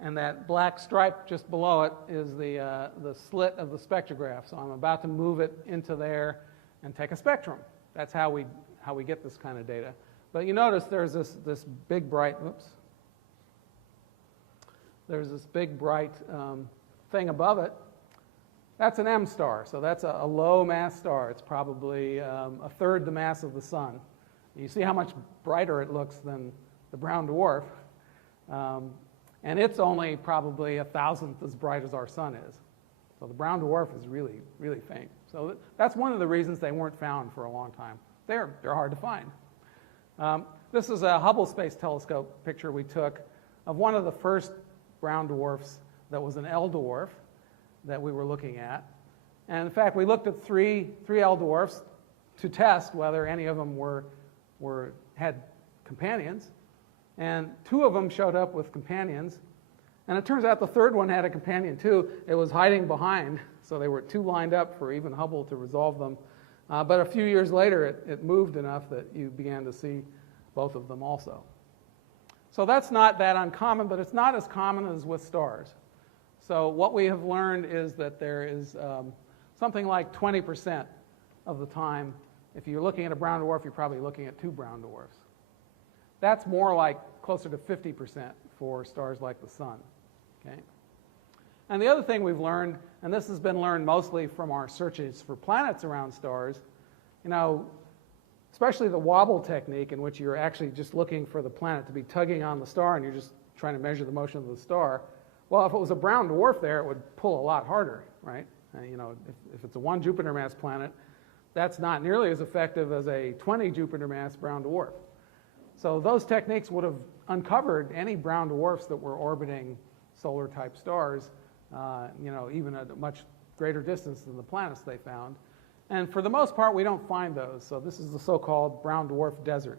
And that black stripe just below it is the slit of the spectrograph. So I'm about to move it into there and take a spectrum. That's how we get this kind of data. But you notice there's this big bright, there's this big bright thing above it. That's an M star, so that's a low mass star. It's probably a third the mass of the sun. You see how much brighter it looks than the brown dwarf. And it's only probably 1,000th as bright as our sun is. So the brown dwarf is really, really faint. So that's one of the reasons they weren't found for a long time. They're hard to find. This is a Hubble Space Telescope picture we took of one of the first brown dwarfs that was an L dwarf that we were looking at. And in fact, we looked at three L dwarfs to test whether any of them had companions. And 2 of them showed up with companions. And it turns out the third one had a companion too. It was hiding behind, so they were 2 lined up for even Hubble to resolve them. But a few years later, it moved enough that you began to see both of them also. So that's not that uncommon, but it's not as common as with stars. So what we have learned is that there is something like 20% of the time, if you're looking at a brown dwarf, you're probably looking at 2 brown dwarfs. That's more like closer to 50% for stars like the sun. Okay? And the other thing we've learned, and this has been learned mostly from our searches for planets around stars, especially the wobble technique, in which you're actually just looking for the planet to be tugging on the star and you're just trying to measure the motion of the star. Well, if it was a brown dwarf there, it would pull a lot harder, right? If it's a 1 Jupiter mass planet, that's not nearly as effective as a 20 Jupiter mass brown dwarf. So those techniques would have uncovered any brown dwarfs that were orbiting solar-type stars, even at a much greater distance than the planets they found. And for the most part, we don't find those. So this is the so-called brown dwarf desert.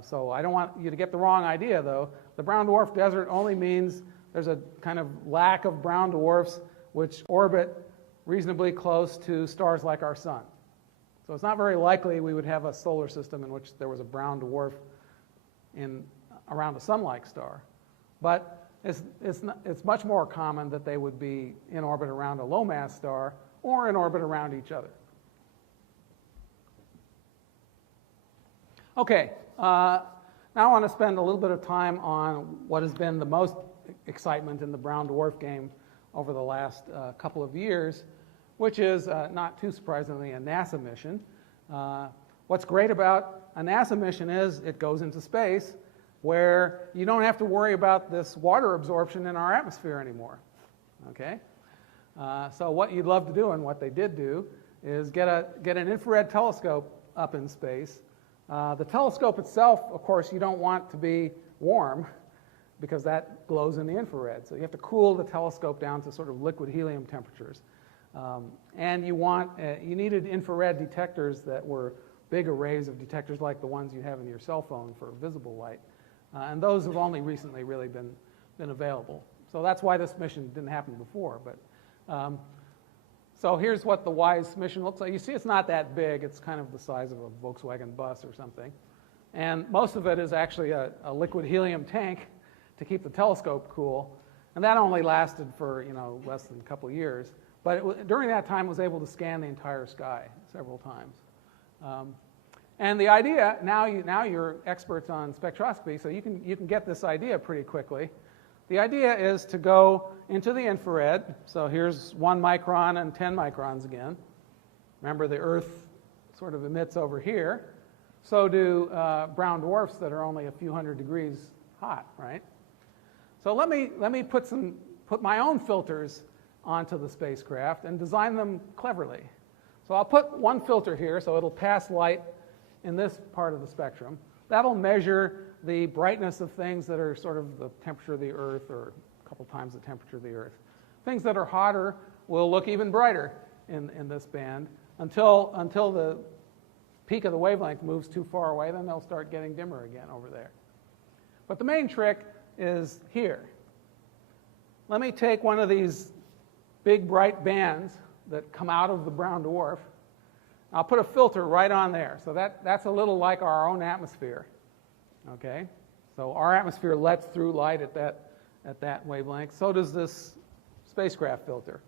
So I don't want you to get the wrong idea, though. The brown dwarf desert only means there's a kind of lack of brown dwarfs which orbit reasonably close to stars like our sun. So it's not very likely we would have a solar system in which there was a brown dwarf around a sun-like star. But it's much more common that they would be in orbit around a low-mass star or in orbit around each other. Okay, now I want to spend a little bit of time on what has been the most excitement in the brown dwarf game over the last couple of years, which is, not too surprisingly, a NASA mission. What's great about a NASA mission is it goes into space where you don't have to worry about this water absorption in our atmosphere anymore. Okay? So what you'd love to do, and what they did do, is get an infrared telescope up in space. The telescope itself, of course, you don't want to be warm because that glows in the infrared. So you have to cool the telescope down to sort of liquid helium temperatures. And you needed infrared detectors that were big arrays of detectors like the ones you have in your cell phone for visible light. And those have only recently really been available. So that's why this mission didn't happen before. But so here's what the WISE mission looks like. You see it's not that big. It's kind of the size of a Volkswagen bus or something. And most of it is actually a liquid helium tank to keep the telescope cool. And that only lasted for less than a couple of years. But during that time, it was able to scan the entire sky several times. And the idea, now you're experts on spectroscopy, so you can get this idea pretty quickly. The idea is to go into the infrared. So here's 1 micron and 10 microns again. Remember, the Earth sort of emits over here. So do brown dwarfs that are only a few hundred degrees hot, right? So let me put my own filters onto the spacecraft and design them cleverly. So I'll put one filter here, so it'll pass light in this part of the spectrum. That'll measure the brightness of things that are sort of the temperature of the Earth, or a couple times the temperature of the Earth. Things that are hotter will look even brighter in this band until the peak of the wavelength moves too far away, then they'll start getting dimmer again over there. But the main trick is here. Let me take one of these big bright bands that come out of the brown dwarf. I'll put a filter right on there. So that's a little like our own atmosphere. Okay? So our atmosphere lets through light at that wavelength. So does this spacecraft filter.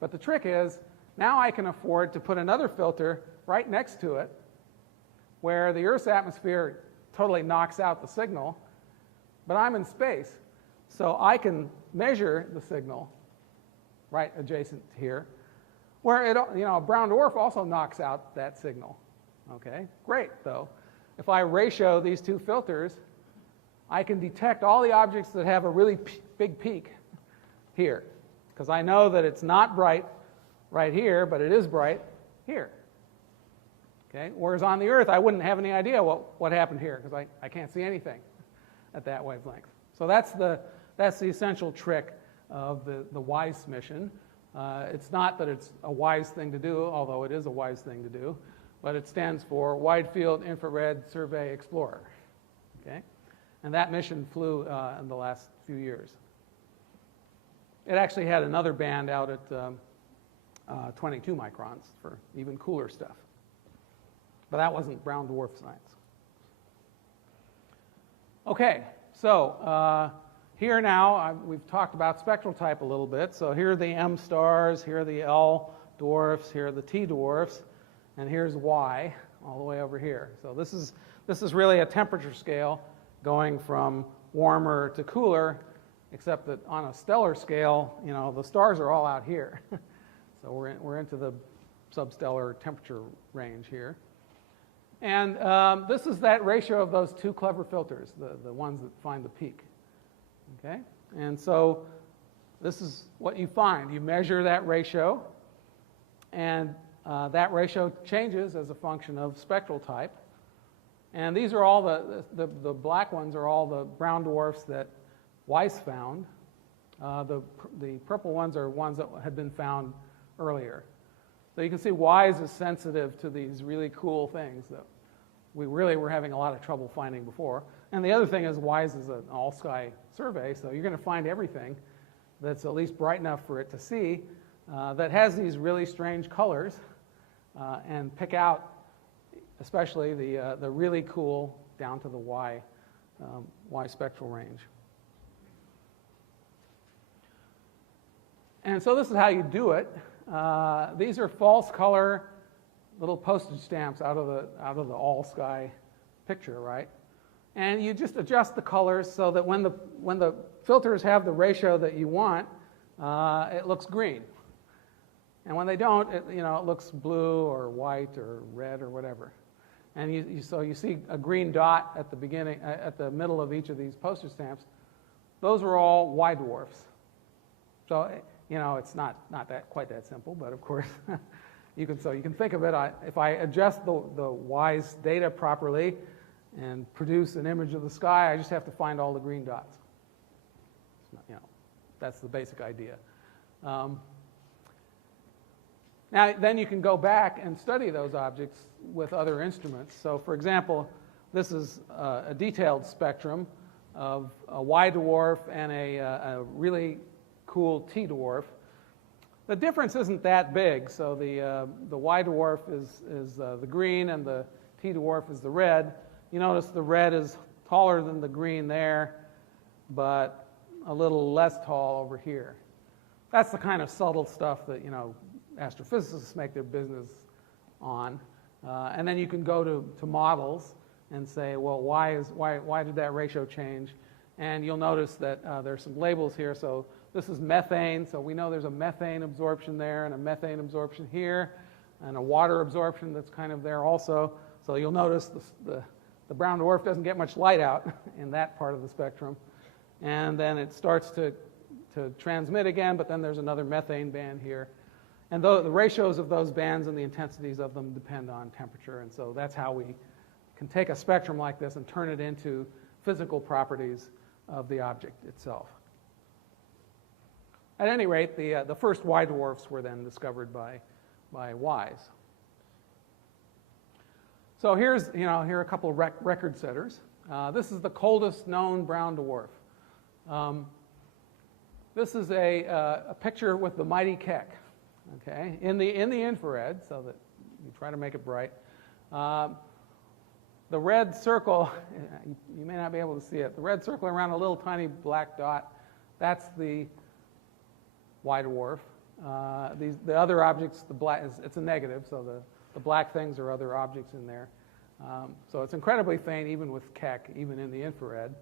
But the trick is, now I can afford to put another filter right next to it where the Earth's atmosphere totally knocks out the signal, but I'm in space. So I can measure the signal right adjacent here, where a brown dwarf also knocks out that signal. Okay, great though. If I ratio these two filters, I can detect all the objects that have a really big peak here, because I know that it's not bright right here, but it is bright here. Okay, whereas on the Earth, I wouldn't have any idea what happened here, because I can't see anything at that wavelength. So that's the essential trick of the WISE mission. It's not that it's a wise thing to do, although it is a wise thing to do, but it stands for Wide Field Infrared Survey Explorer. Okay? And that mission flew in the last few years. It actually had another band out at 22 microns for even cooler stuff. But that wasn't brown dwarf science. Okay, so here now, we've talked about spectral type a little bit. So here are the M stars, here are the L dwarfs, here are the T dwarfs, and here's Y all the way over here. So this is really a temperature scale going from warmer to cooler, except that on a stellar scale, the stars are all out here. So we're into the substellar temperature range here. And this is that ratio of those two clever filters, the ones that find the peak. Okay? And so this is what you find. You measure that ratio, and that ratio changes as a function of spectral type. And these are all the black ones are all the brown dwarfs that Weiss found. The purple ones are ones that had been found earlier. So you can see WISE is sensitive to these really cool things that we really were having a lot of trouble finding before. And the other thing is WISE is an all-sky survey, so you're going to find everything that's at least bright enough for it to see that has these really strange colors and pick out especially the really cool down to the Y spectral range. And so this is how you do it. These are false color little postage stamps out of the all sky picture, right? And you just adjust the colors so that when the filters have the ratio that you want, it looks green. And when they don't, it looks blue or white or red or whatever. And so you see a green dot at the beginning, at the middle of each of these postage stamps. Those are all Y dwarfs. So it's not quite that simple, but of course you can think of it. If I adjust the WISE data properly and produce an image of the sky, I just have to find all the green dots. That's the basic idea. Now, then you can go back and study those objects with other instruments. So, for example, this is a detailed spectrum of a Y dwarf and a really cool T dwarf. The difference isn't that big. So the Y dwarf is the green and the T dwarf is the red. You notice the red is taller than the green there, but a little less tall over here. That's the kind of subtle stuff that astrophysicists make their business on. And then you can go to models and say, well, why did that ratio change? And you'll notice that there's some labels here. So this is methane. So we know there's a methane absorption there and a methane absorption here and a water absorption that's kind of there also. So you'll notice the brown dwarf doesn't get much light out in that part of the spectrum. And then it starts to transmit again, but then there's another methane band here. And the ratios of those bands and the intensities of them depend on temperature. And so that's how we can take a spectrum like this and turn it into physical properties of the object itself. At any rate, the first Y dwarfs were then discovered by WISE. So here's, here are a couple of record setters. This is the coldest known brown dwarf. This is a picture with the mighty Keck, okay, in the infrared, so that you try to make it bright. The red circle, you may not be able to see it. The red circle around a little tiny black dot, that's the white dwarf. The other objects, the black, it's a negative, so the black things are other objects in there. So it's incredibly faint, even with Keck, even in the infrared.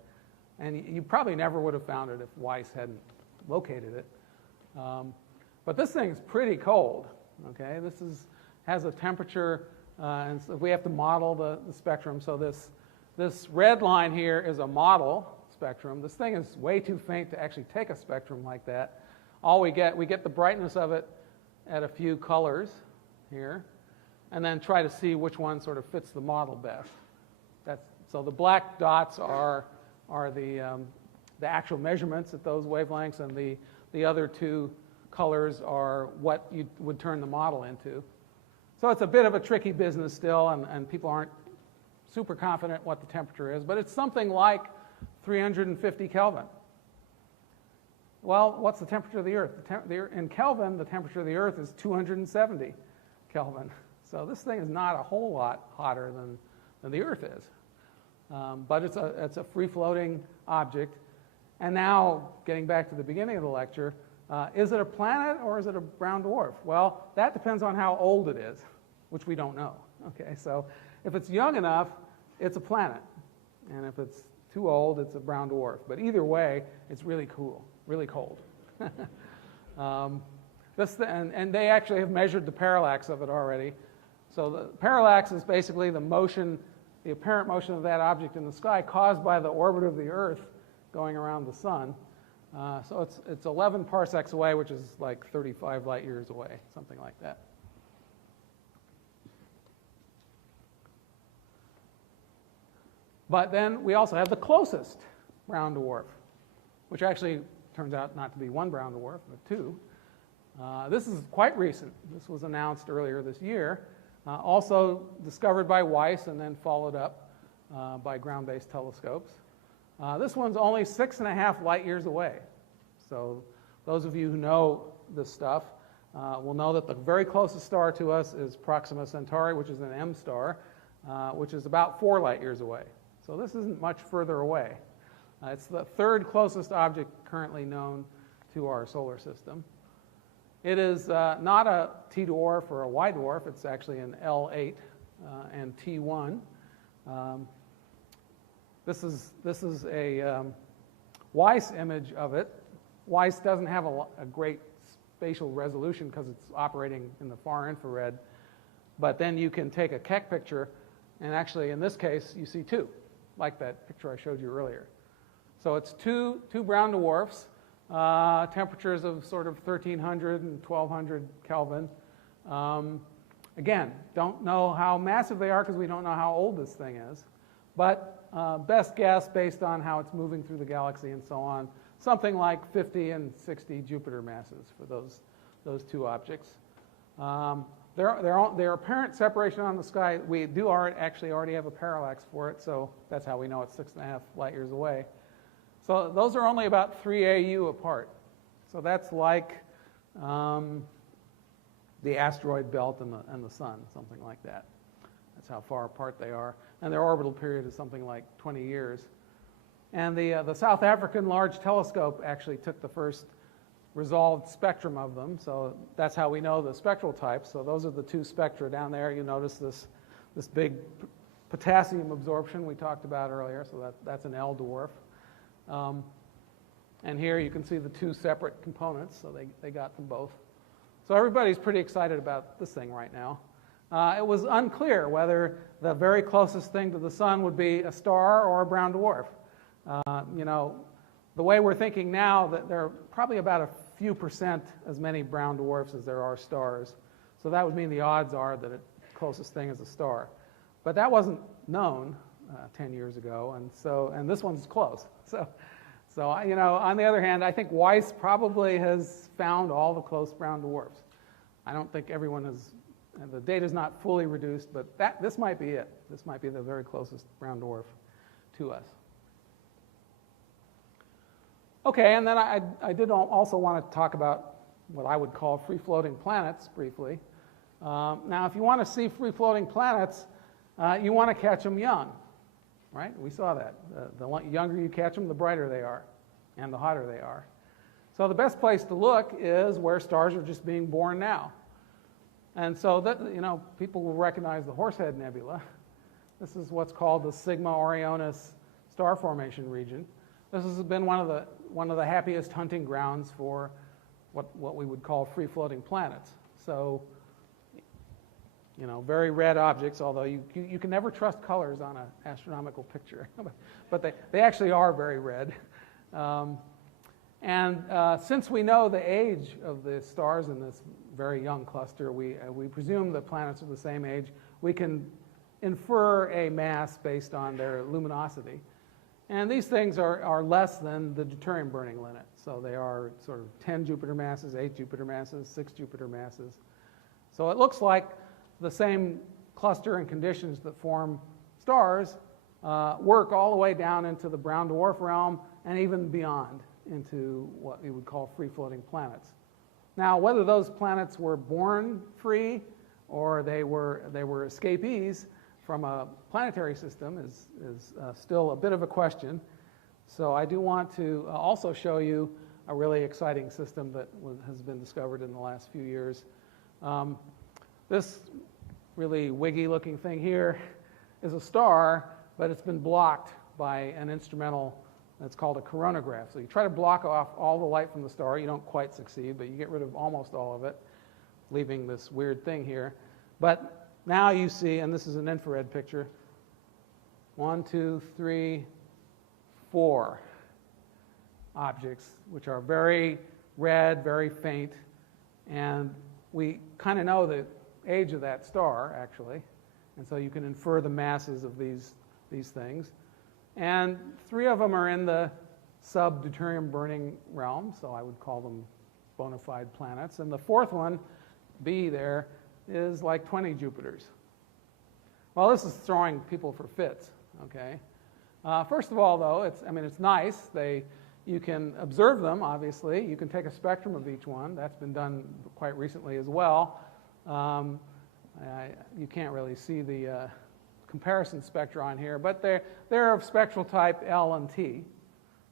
And you probably never would have found it if Weiss hadn't located it. But this thing is pretty cold. Okay, has a temperature, and so we have to model the spectrum. So this red line here is a model spectrum. This thing is way too faint to actually take a spectrum like that. All we get the brightness of it at a few colors here, and then try to see which one sort of fits the model best. So the black dots are the actual measurements at those wavelengths, and the other two colors are what you would turn the model into. So it's a bit of a tricky business still, and people aren't super confident what the temperature is, but it's something like 350 Kelvin. Well, what's the temperature of the Earth? In Kelvin, the temperature of the Earth is 270 Kelvin. So this thing is not a whole lot hotter than the Earth is. But it's a free-floating object. And now, getting back to the beginning of the lecture, is it a planet or is it a brown dwarf? Well, that depends on how old it is, which we don't know. Okay, so if it's young enough, it's a planet. And if it's too old, it's a brown dwarf. But either way, it's really cool, really cold. And they actually have measured the parallax of it already. So the parallax is basically the motion, the apparent motion of that object in the sky caused by the orbit of the Earth going around the sun. So it's 11 parsecs away, which is like 35 light years away, something like that. But then we also have the closest brown dwarf, which actually turns out not to be one brown dwarf, but two. This is quite recent. This was announced earlier this year. Also discovered by Weiss and then followed up by ground-based telescopes. This one's only 6.5 light years away. So those of you who know this stuff will know that the very closest star to us is Proxima Centauri, which is an M star, which is about 4 light years away. So this isn't much further away. It's the third closest object currently known to our solar system. It is not a T dwarf or a Y dwarf. It's actually an L8 and T1. This is a Weiss image of it. Weiss doesn't have a great spatial resolution because it's operating in the far infrared. But then you can take a Keck picture, and actually in this case you see two, like that picture I showed you earlier. So it's two brown dwarfs. Temperatures of sort of 1300 and 1200 Kelvin. Again, don't know how massive they are because we don't know how old this thing is. But best guess, based on how it's moving through the galaxy and so on, something like 50 and 60 Jupiter masses for those two objects. Their apparent separation on the sky, we do actually already have a parallax for it, so that's how we know it's 6.5 light years away. So those are only about 3 AU apart. So that's like the asteroid belt and the sun, something like that. That's how far apart they are. And their orbital period is something like 20 years. And the South African Large Telescope actually took the first resolved spectrum of them. So that's how we know the spectral types. So those are the two spectra down there. You notice this big potassium absorption we talked about earlier. So that's an L dwarf. And here you can see the two separate components, so they got them both. So everybody's pretty excited about this thing right now. It was unclear whether the very closest thing to the sun would be a star or a brown dwarf. The way we're thinking now, that there are probably about a few percent as many brown dwarfs as there are stars. So that would mean the odds are that the closest thing is a star. But that wasn't known 10 years ago, and this one's close. So on the other hand, I think Weiss probably has found all the close brown dwarfs. I don't think everyone has And the data is not fully reduced, but this might be it. This might be the very closest brown dwarf to us. Okay, and then I did also want to talk about what I would call free-floating planets briefly. Now, if you want to see free-floating planets, you want to catch them young, right? We saw that. The younger you catch them, the brighter they are, and the hotter they are. So the best place to look is where stars are just being born now. And so that, people will recognize the Horsehead Nebula. This is what's called the Sigma Orionis star formation region. This has been one of the happiest hunting grounds for what we would call free-floating planets. So, very red objects, although you can never trust colors on an astronomical picture. But they actually are very red. Since we know the age of the stars in this very young cluster, we presume the planets are the same age. We can infer a mass based on their luminosity. And these things are less than the deuterium burning limit. So they are sort of 10 Jupiter masses, 8 Jupiter masses, 6 Jupiter masses. So it looks like the same cluster and conditions that form stars work all the way down into the brown dwarf realm and even beyond into what we would call free-floating planets. Now, whether those planets were born free or they were escapees from a planetary system is still a bit of a question. So I do want to also show you a really exciting system that has been discovered in the last few years. This really wiggy-looking thing here is a star, but it's been blocked by an instrumental that's called a coronagraph. So you try to block off all the light from the star. You don't quite succeed, but you get rid of almost all of it, leaving this weird thing here. But now you see, and this is an infrared picture, 1, 2, 3, 4 objects, which are very red, very faint, and we kind of know the age of that star, actually, and so you can infer the masses of these things. And 3 of them are in the sub-deuterium burning realm, so I would call them bona fide planets. And the 4th one, B there, is like 20 Jupiters. Well, this is throwing people for fits, okay? First of all, though, it's nice. You can observe them, obviously. You can take a spectrum of each one. That's been done quite recently as well. You can't really see the comparison spectra on here, but they're of spectral type L and T.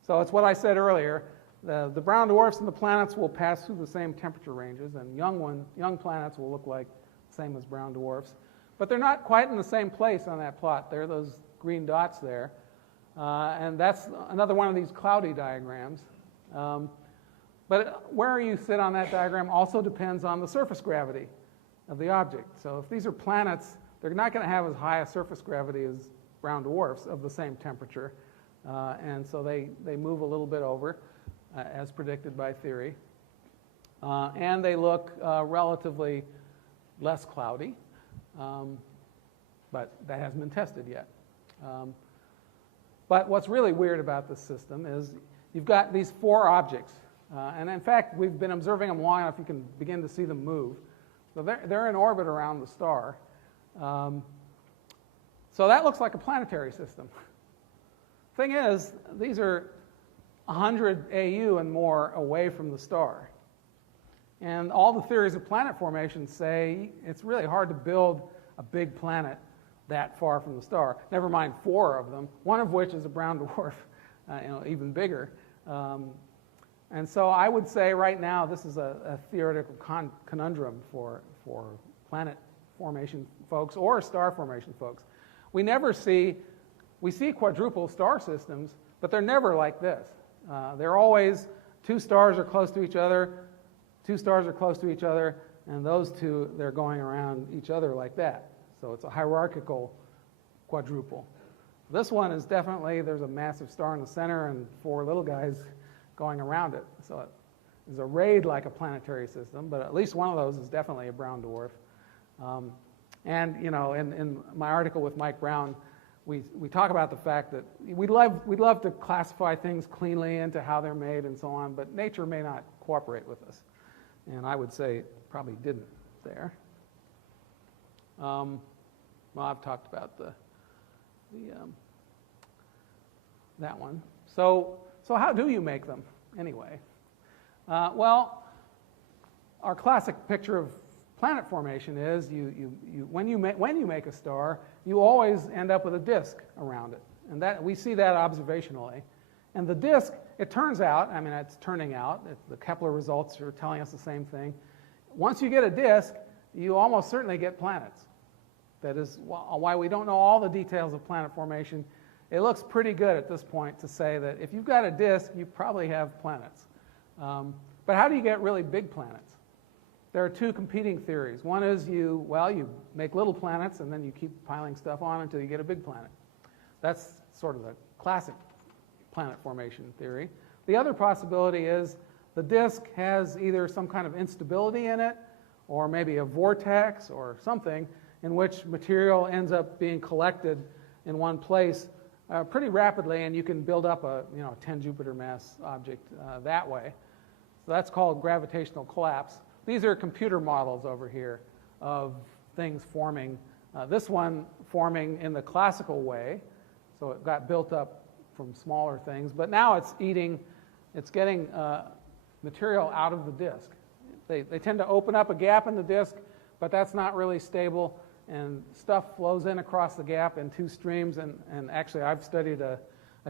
So it's what I said earlier. The brown dwarfs and the planets will pass through the same temperature ranges, and young planets will look like the same as brown dwarfs. But they're not quite in the same place on that plot. There are those green dots there. And that's another one of these cloudy diagrams. But where you sit on that diagram also depends on the surface gravity of the object. So if these are planets, they're not going to have as high a surface gravity as brown dwarfs of the same temperature. And so they move a little bit over, as predicted by theory. And they look relatively less cloudy. But that hasn't been tested yet. But what's really weird about this system is you've got these 4 objects. And in fact, we've been observing them long enough you can begin to see them move. So they're in orbit around the star. So that looks like a planetary system. Thing is, these are 100 AU and more away from the star. And all the theories of planet formation say it's really hard to build a big planet that far from the star. Never mind 4 of them, one of which is a brown dwarf, even bigger. And so I would say right now this is a theoretical conundrum for planet formation folks or star formation folks. We see quadruple star systems, but they're never like this. They're always 2 stars are close to each other, 2 stars are close to each other, and those 2, they're going around each other like that. So it's a hierarchical quadruple. This one is definitely, there's a massive star in the center and 4 little guys going around it. So it is arrayed like a planetary system, but at least one of those is definitely a brown dwarf. And in my article with Mike Brown, we talk about the fact that we'd love to classify things cleanly into how they're made and so on, but nature may not cooperate with us. And I would say it probably didn't there. Well, I've talked about that one. So how do you make them anyway? Well, our classic picture of planet formation is when you make a star, you always end up with a disk around it, and that we see that observationally. And the disk, it turns out, I mean, it's turning out, the Kepler results are telling us the same thing. Once you get a disk, you almost certainly get planets. That is why we don't know all the details of planet formation. It looks pretty good at this point to say that if you've got a disk, you probably have planets. But how do you get really big planets? There are two competing theories. One is you make little planets and then you keep piling stuff on until you get a big planet. That's sort of the classic planet formation theory. The other possibility is the disk has either some kind of instability in it or maybe a vortex or something in which material ends up being collected in one place pretty rapidly, and you can build up a 10 Jupiter mass object that way. So that's called gravitational collapse. These are computer models over here of things forming. This one forming in the classical way, so it got built up from smaller things, but now it's getting material out of the disk. They tend to open up a gap in the disk, but that's not really stable, and stuff flows in across the gap in two streams, and actually I've studied a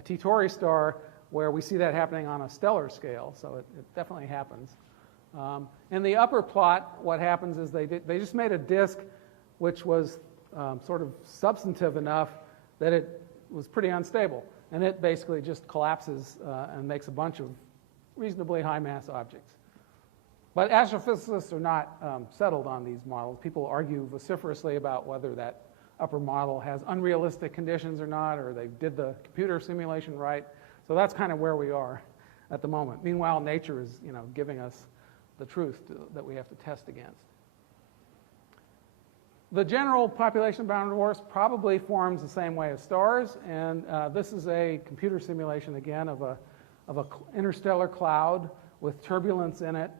T-Tauri star where we see that happening on a stellar scale, so it definitely happens. In the upper plot, what happens is they just made a disk which was sort of substantive enough that it was pretty unstable, and it basically just collapses and makes a bunch of reasonably high mass objects. But astrophysicists are not settled on these models. People argue vociferously about whether that upper model has unrealistic conditions or not, or they did the computer simulation right. So that's kind of where we are at the moment. Meanwhile, nature is giving us the truth that we have to test against. The general population of brown dwarfs probably forms the same way as stars, and this is a computer simulation again of a interstellar cloud with turbulence in it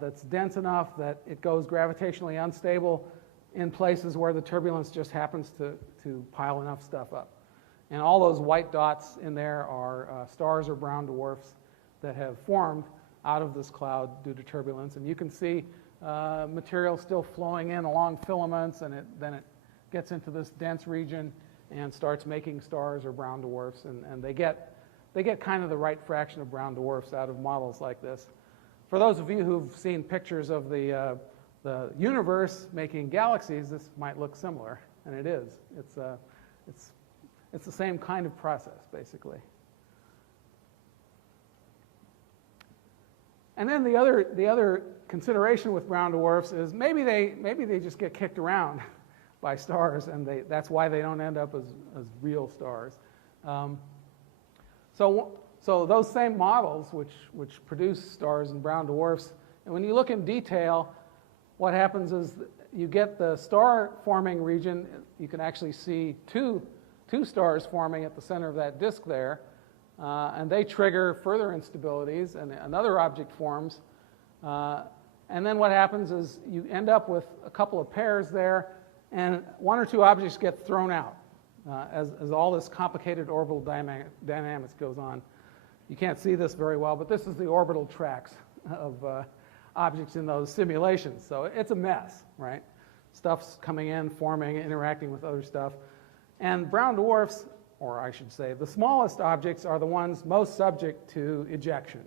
that's dense enough that it goes gravitationally unstable in places where the turbulence just happens to pile enough stuff up. And all those white dots in there are stars or brown dwarfs that have formed out of this cloud due to turbulence. And you can see material still flowing in along filaments, and then it gets into this dense region and starts making stars or brown dwarfs. And they get kind of the right fraction of brown dwarfs out of models like this. For those of you who've seen pictures of the universe making galaxies, this might look similar, and it is. It's the same kind of process, basically. And then the other consideration with brown dwarfs is maybe they just get kicked around by stars, and that's why they don't end up as real stars. So those same models, which produce stars and brown dwarfs, and when you look in detail, what happens is you get the star-forming region. You can actually see two stars forming at the center of that disk there, and they trigger further instabilities, and another object forms. And then what happens is you end up with a couple of pairs there, and one or two objects get thrown out as all this complicated orbital dynamics goes on. You can't see this very well, but this is the orbital tracks of objects in those simulations. So it's a mess, right? Stuff's coming in, forming, interacting with other stuff. And brown dwarfs, or I should say, the smallest objects are the ones most subject to ejection.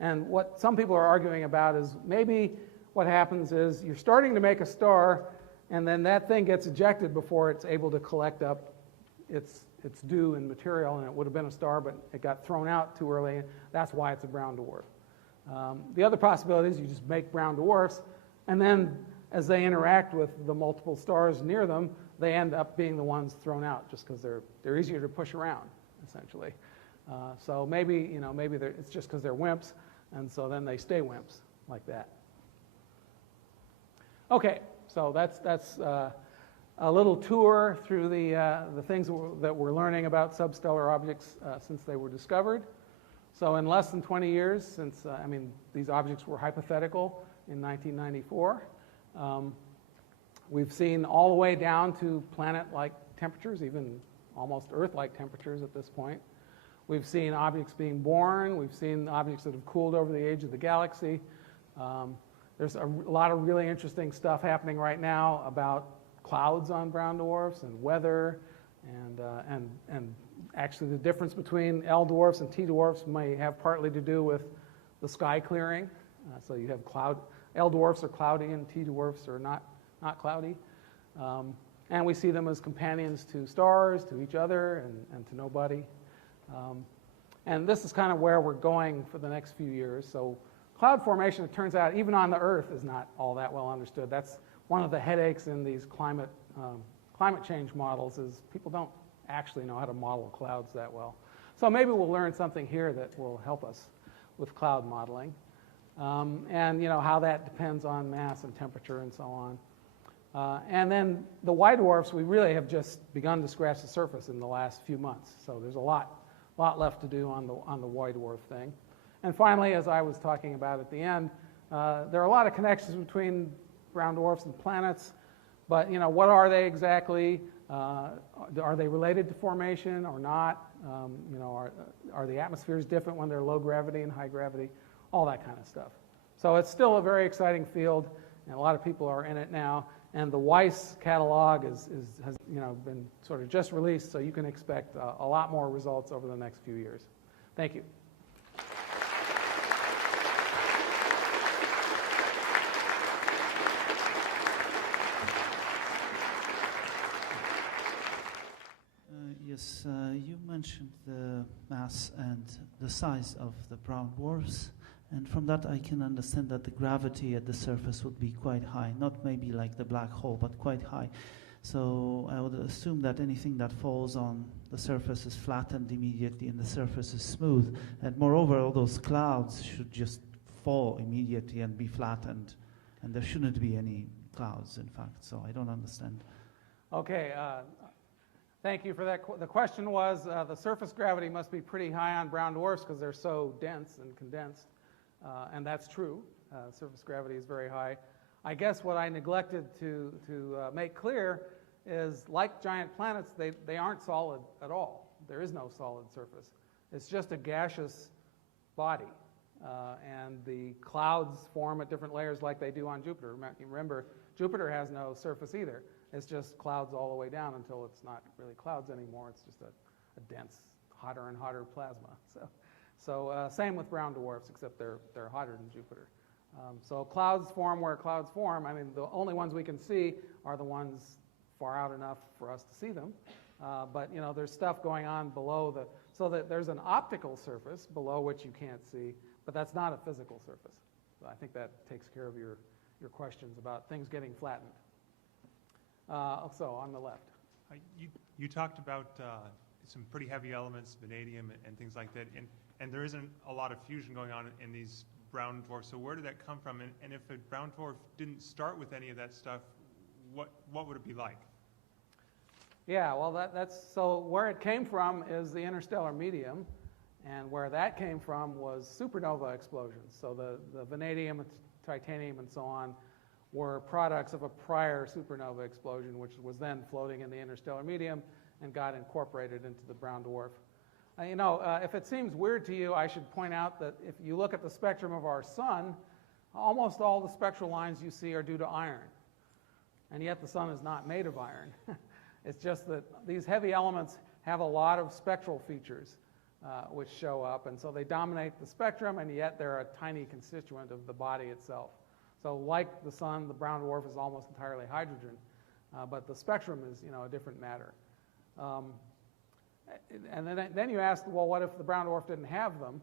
And what some people are arguing about is maybe what happens is you're starting to make a star, and then that thing gets ejected before it's able to collect up its due in material, and it would have been a star, but it got thrown out too early, and that's why it's a brown dwarf. The other possibility is you just make brown dwarfs, and then as they interact with the multiple stars near them, they end up being the ones thrown out just because they're easier to push around, essentially. So maybe it's just because they're wimps, and so then they stay wimps like that. Okay, so that's a little tour through the things that we're learning about substellar objects since they were discovered. So in less than 20 years, since these objects were hypothetical in 1994. We've seen all the way down to planet-like temperatures, even almost Earth-like temperatures at this point. We've seen objects being born. We've seen objects that have cooled over the age of the galaxy. There's a lot of really interesting stuff happening right now about clouds on brown dwarfs and weather, and actually the difference between L dwarfs and T dwarfs may have partly to do with the sky clearing. So you have L dwarfs are cloudy and T dwarfs are not cloudy. And we see them as companions to stars, to each other, and to nobody. And this is kind of where we're going for the next few years. So cloud formation, it turns out, even on the Earth, is not all that well understood. That's one of the headaches in these climate change models, is people don't actually know how to model clouds that well. So maybe we'll learn something here that will help us with cloud modeling. And how that depends on mass and temperature and so on. And then the Y dwarfs, we really have just begun to scratch the surface in the last few months. So there's a lot left to do on the Y dwarf thing. And finally, as I was talking about at the end, there are a lot of connections between brown dwarfs and planets. But what are they exactly? Are they related to formation or not? Are the atmospheres different when they're low gravity and high gravity? All that kind of stuff. So it's still a very exciting field, and a lot of people are in it now. And the Weiss catalog has been sort of just released, so you can expect a lot more results over the next few years. Thank you. Yes, you mentioned the mass and the size of the brown dwarfs. And from that, I can understand that the gravity at the surface would be quite high, not maybe like the black hole, but quite high. So I would assume that anything that falls on the surface is flattened immediately and the surface is smooth. And moreover, all those clouds should just fall immediately and be flattened. And there shouldn't be any clouds, in fact. So I don't understand. Okay. Thank you for that. The question was, the surface gravity must be pretty high on brown dwarfs because they're so dense and condensed. And that's true. Surface gravity is very high. I guess what I neglected to make clear is, like giant planets, they aren't solid at all. There is no solid surface. It's just a gaseous body. And the clouds form at different layers like they do on Jupiter. Remember, Jupiter has no surface either. It's just clouds all the way down until it's not really clouds anymore. It's just a dense, hotter and hotter plasma. So same with brown dwarfs, except they're hotter than Jupiter. So clouds form where clouds form. I mean, the only ones we can see are the ones far out enough for us to see them. But there's stuff going on below so that there's an optical surface below which you can't see, but that's not a physical surface. So I think that takes care of your questions about things getting flattened. So on the left. You talked about some pretty heavy elements, vanadium and things like that, and there isn't a lot of fusion going on in these brown dwarfs. So where did that come from? And if a brown dwarf didn't start with any of that stuff, what would it be like? Yeah, well, that's so where it came from is the interstellar medium, and where that came from was supernova explosions. So the vanadium, titanium, and so on were products of a prior supernova explosion, which was then floating in the interstellar medium and got incorporated into the brown dwarf. If it seems weird to you, I should point out that if you look at the spectrum of our sun, almost all the spectral lines you see are due to iron. And yet the sun is not made of iron. It's just that these heavy elements have a lot of spectral features which show up, and so they dominate the spectrum, and yet they're a tiny constituent of the body itself. So like the sun, the brown dwarf is almost entirely hydrogen, but the spectrum is, a different matter. And then you ask, well, what if the brown dwarf didn't have them?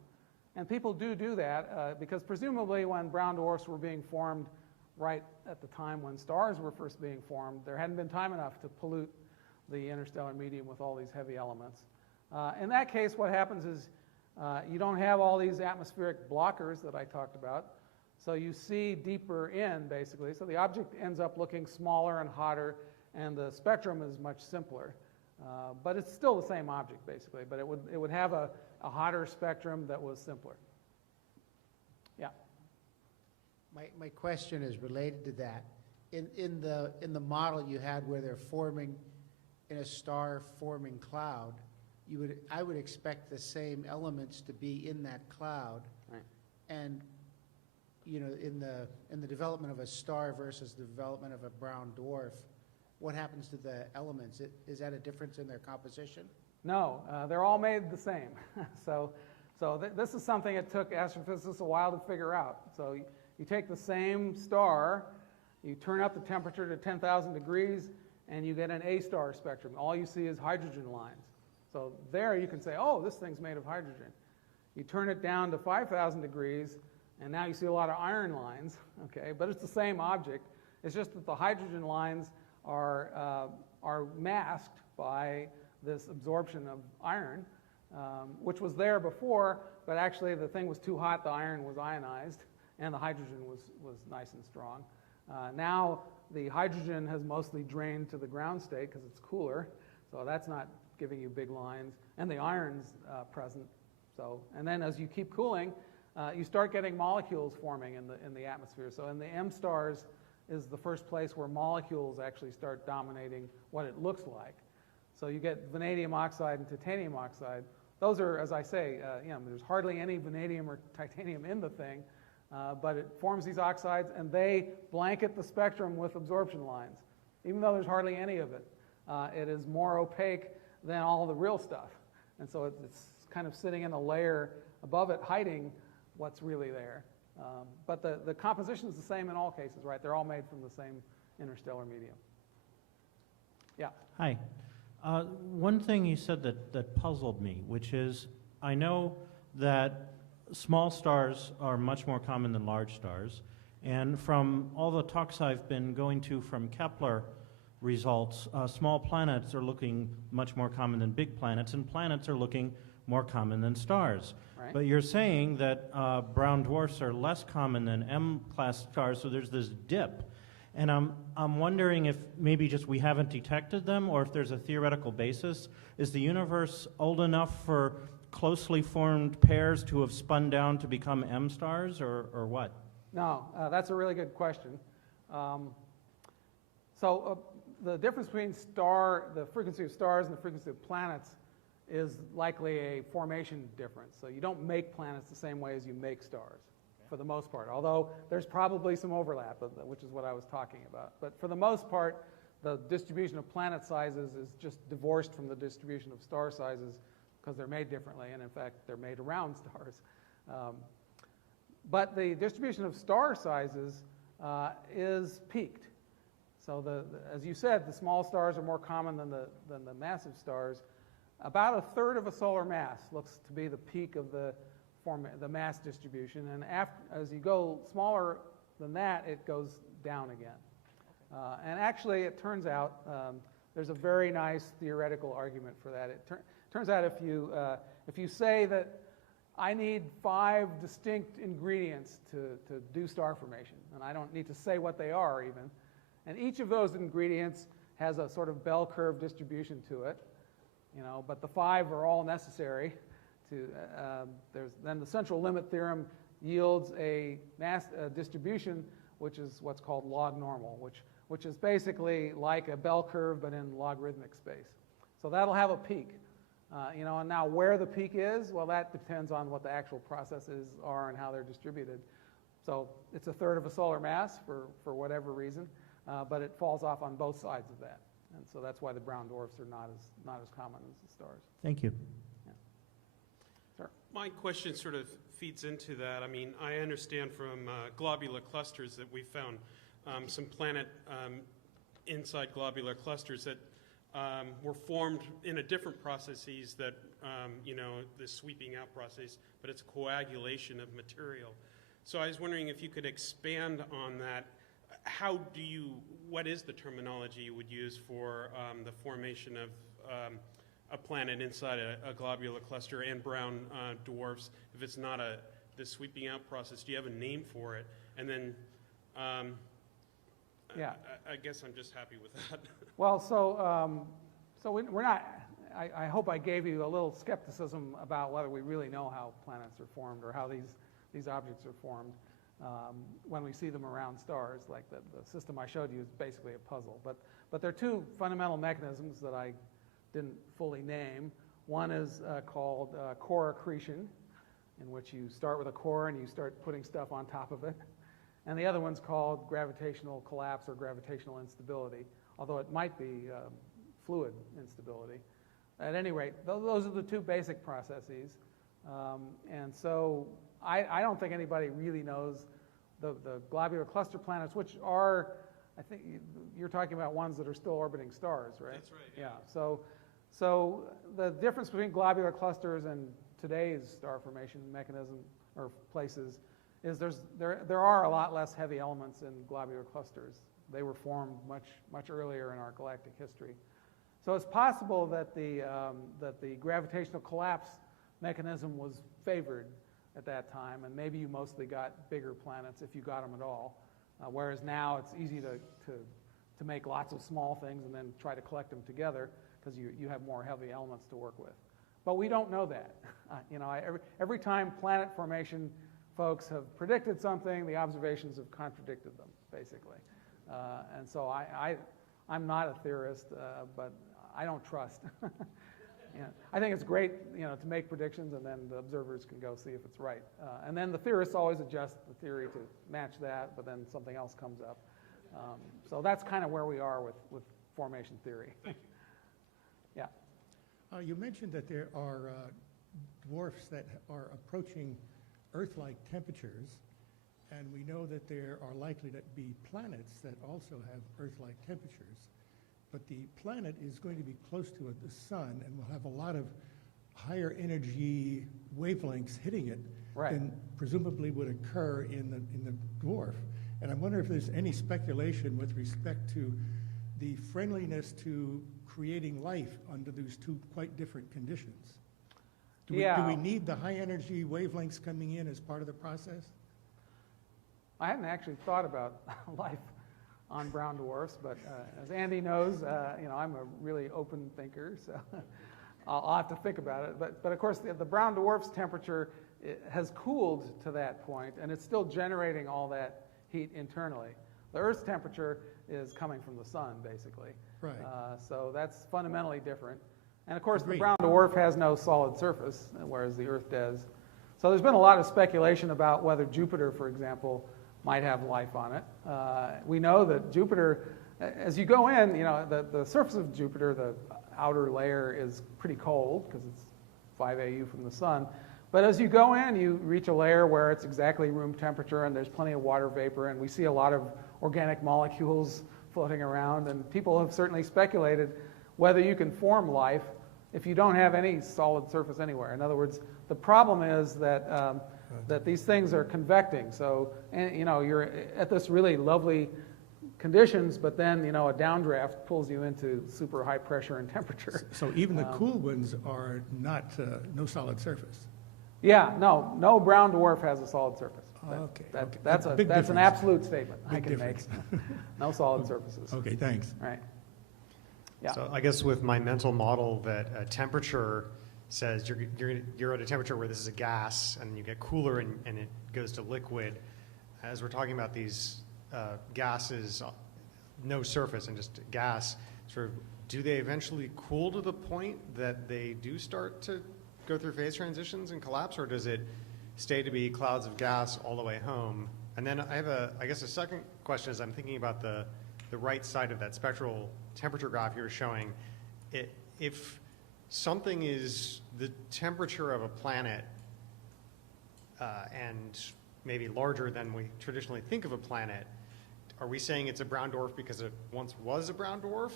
And people do that because presumably when brown dwarfs were being formed right at the time when stars were first being formed, there hadn't been time enough to pollute the interstellar medium with all these heavy elements. In that case, what happens is you don't have all these atmospheric blockers that I talked about. So you see deeper in, basically. So the object ends up looking smaller and hotter, and the spectrum is much simpler. But it's still the same object, basically. But it would have a hotter spectrum that was simpler. Yeah? My question is related to that. in the model you had where they're forming in a star-forming cloud, I would expect the same elements to be in that cloud. Right. And in the development of a star versus the development of a brown dwarf, what happens to the elements? Is that a difference in their composition? No, they're all made the same. This is something it took astrophysicists a while to figure out. So you take the same star, you turn up the temperature to 10,000 degrees, and you get an A star spectrum. All you see is hydrogen lines. So there you can say, oh, this thing's made of hydrogen. You turn it down to 5,000 degrees, and now you see a lot of iron lines, okay? But it's the same object. It's just that the hydrogen lines are masked by this absorption of iron, which was there before, but actually the thing was too hot, the iron was ionized, and the hydrogen was nice and strong. Now the hydrogen has mostly drained to the ground state because it's cooler, so that's not giving you big lines, and the iron's present. And then as you keep cooling, you start getting molecules forming in the atmosphere. So in the M stars is the first place where molecules actually start dominating what it looks like. So you get vanadium oxide and titanium oxide. Those are, as I say, there's hardly any vanadium or titanium in the thing, but it forms these oxides, and they blanket the spectrum with absorption lines. Even though there's hardly any of it, it is more opaque than all the real stuff. And so it's kind of sitting in a layer above it, hiding what's really there. But the composition is the same in all cases, right? They're all made from the same interstellar medium. Yeah. Hi. One thing you said that puzzled me, which is, I know that small stars are much more common than large stars, and from all the talks I've been going to from Kepler results, small planets are looking much more common than big planets, and planets are looking more common than stars. Right. But you're saying that brown dwarfs are less common than M-class stars, so there's this dip. And I'm wondering if maybe just we haven't detected them, or if there's a theoretical basis. Is the universe old enough for closely formed pairs to have spun down to become M stars, or what? No, that's a really good question. The difference between the frequency of stars and the frequency of planets is likely a formation difference. So you don't make planets the same way as you make stars, for the most part, although there's probably some overlap, which is what I was talking about. But for the most part, the distribution of planet sizes is just divorced from the distribution of star sizes because they're made differently, and in fact, they're made around stars. But the distribution of star sizes is peaked. So as you said, the small stars are more common than the massive stars. About a third of a solar mass looks to be the peak of the mass distribution, and as you go smaller than that, it goes down again. And actually, it turns out there's a very nice theoretical argument for that. It turns out if you say that I need 5 distinct ingredients to do star formation, and I don't need to say what they are even, and each of those ingredients has a sort of bell curve distribution to it, but the 5 are all necessary. Then the central limit theorem yields a mass distribution, which is what's called log normal, which is basically like a bell curve but in logarithmic space. So that'll have a peak. And now where the peak is, well, that depends on what the actual processes are and how they're distributed. So it's a third of a solar mass for whatever reason, but it falls off on both sides of that. And so that's why the brown dwarfs are not as common as the stars. Thank you. My question sort of feeds into that. I mean, I understand from globular clusters that we found some planet inside globular clusters that were formed in a different processes that, the sweeping out process, but it's coagulation of material. So I was wondering if you could expand on that. What is the terminology you would use for the formation of a planet inside a globular cluster and brown dwarfs? If it's not the sweeping out process, do you have a name for it? And then, yeah, I guess I'm just happy with that. Well, we're not. I hope I gave you a little skepticism about whether we really know how planets are formed or how these objects are formed. when we see them around stars. Like the system I showed you is basically a puzzle. But there are two fundamental mechanisms that I didn't fully name. One is called core accretion, in which you start with a core and you start putting stuff on top of it. And the other one's called gravitational collapse or gravitational instability, although it might be fluid instability. At any rate, those are the two basic processes. And so I don't think anybody really knows the globular cluster planets, which are, I think you're talking about ones that are still orbiting stars, right? That's right. Yeah. So the difference between globular clusters and today's star formation mechanism or places is there are a lot less heavy elements in globular clusters. They were formed much earlier in our galactic history. So it's possible that the gravitational collapse mechanism was favored at that time, and maybe you mostly got bigger planets if you got them at all. Whereas now it's easy to make lots of small things and then try to collect them together because you have more heavy elements to work with. But we don't know that. Every time planet formation folks have predicted something, the observations have contradicted them, basically. And so I'm not a theorist, but I don't trust. I think it's great, to make predictions, and then the observers can go see if it's right. And then the theorists always adjust the theory to match that, but then something else comes up. So that's kind of where we are with formation theory. Thank you. Yeah. You mentioned that there are dwarfs that are approaching Earth-like temperatures, and we know that there are likely to be planets that also have Earth-like temperatures. But the planet is going to be close to the sun and will have a lot of higher energy wavelengths hitting it than presumably would occur in the dwarf. And I wonder if there's any speculation with respect to the friendliness to creating life under these two quite different conditions. Do we need the high energy wavelengths coming in as part of the process? I hadn't actually thought about life on brown dwarfs, but as Andy knows, I'm a really open thinker, so I'll have to think about it. But of course, the brown dwarf's temperature has cooled to that point, and it's still generating all that heat internally. The Earth's temperature is coming from the sun, basically. Right. So that's fundamentally different. And of course, Agreed. The brown dwarf has no solid surface, whereas the Earth does. So there's been a lot of speculation about whether Jupiter, for example, might have life on it. We know that Jupiter, as you go in, the surface of Jupiter, the outer layer is pretty cold because it's 5 AU from the sun. But as you go in, you reach a layer where it's exactly room temperature and there's plenty of water vapor, and we see a lot of organic molecules floating around. And people have certainly speculated whether you can form life if you don't have any solid surface anywhere. In other words, the problem is that that these things are convecting. So, you're at this really lovely conditions, but then, a downdraft pulls you into super high pressure and temperature. So even the cool ones are not, no solid surface? Yeah, no brown dwarf has a solid surface. Okay. That's an absolute statement I can make. No solid surfaces. Okay, thanks. Right. Yeah. So I guess with my mental model that temperature says you're at a temperature where this is a gas, and you get cooler and it goes to liquid. As we're talking about these gases, no surface and just gas, sort of, do they eventually cool to the point that they do start to go through phase transitions and collapse, or does it stay to be clouds of gas all the way home? And then I have I guess a second question as I'm thinking about the right side of that spectral temperature graph you were showing. If something is the temperature of a planet and maybe larger than we traditionally think of a planet, are we saying it's a brown dwarf because it once was a brown dwarf,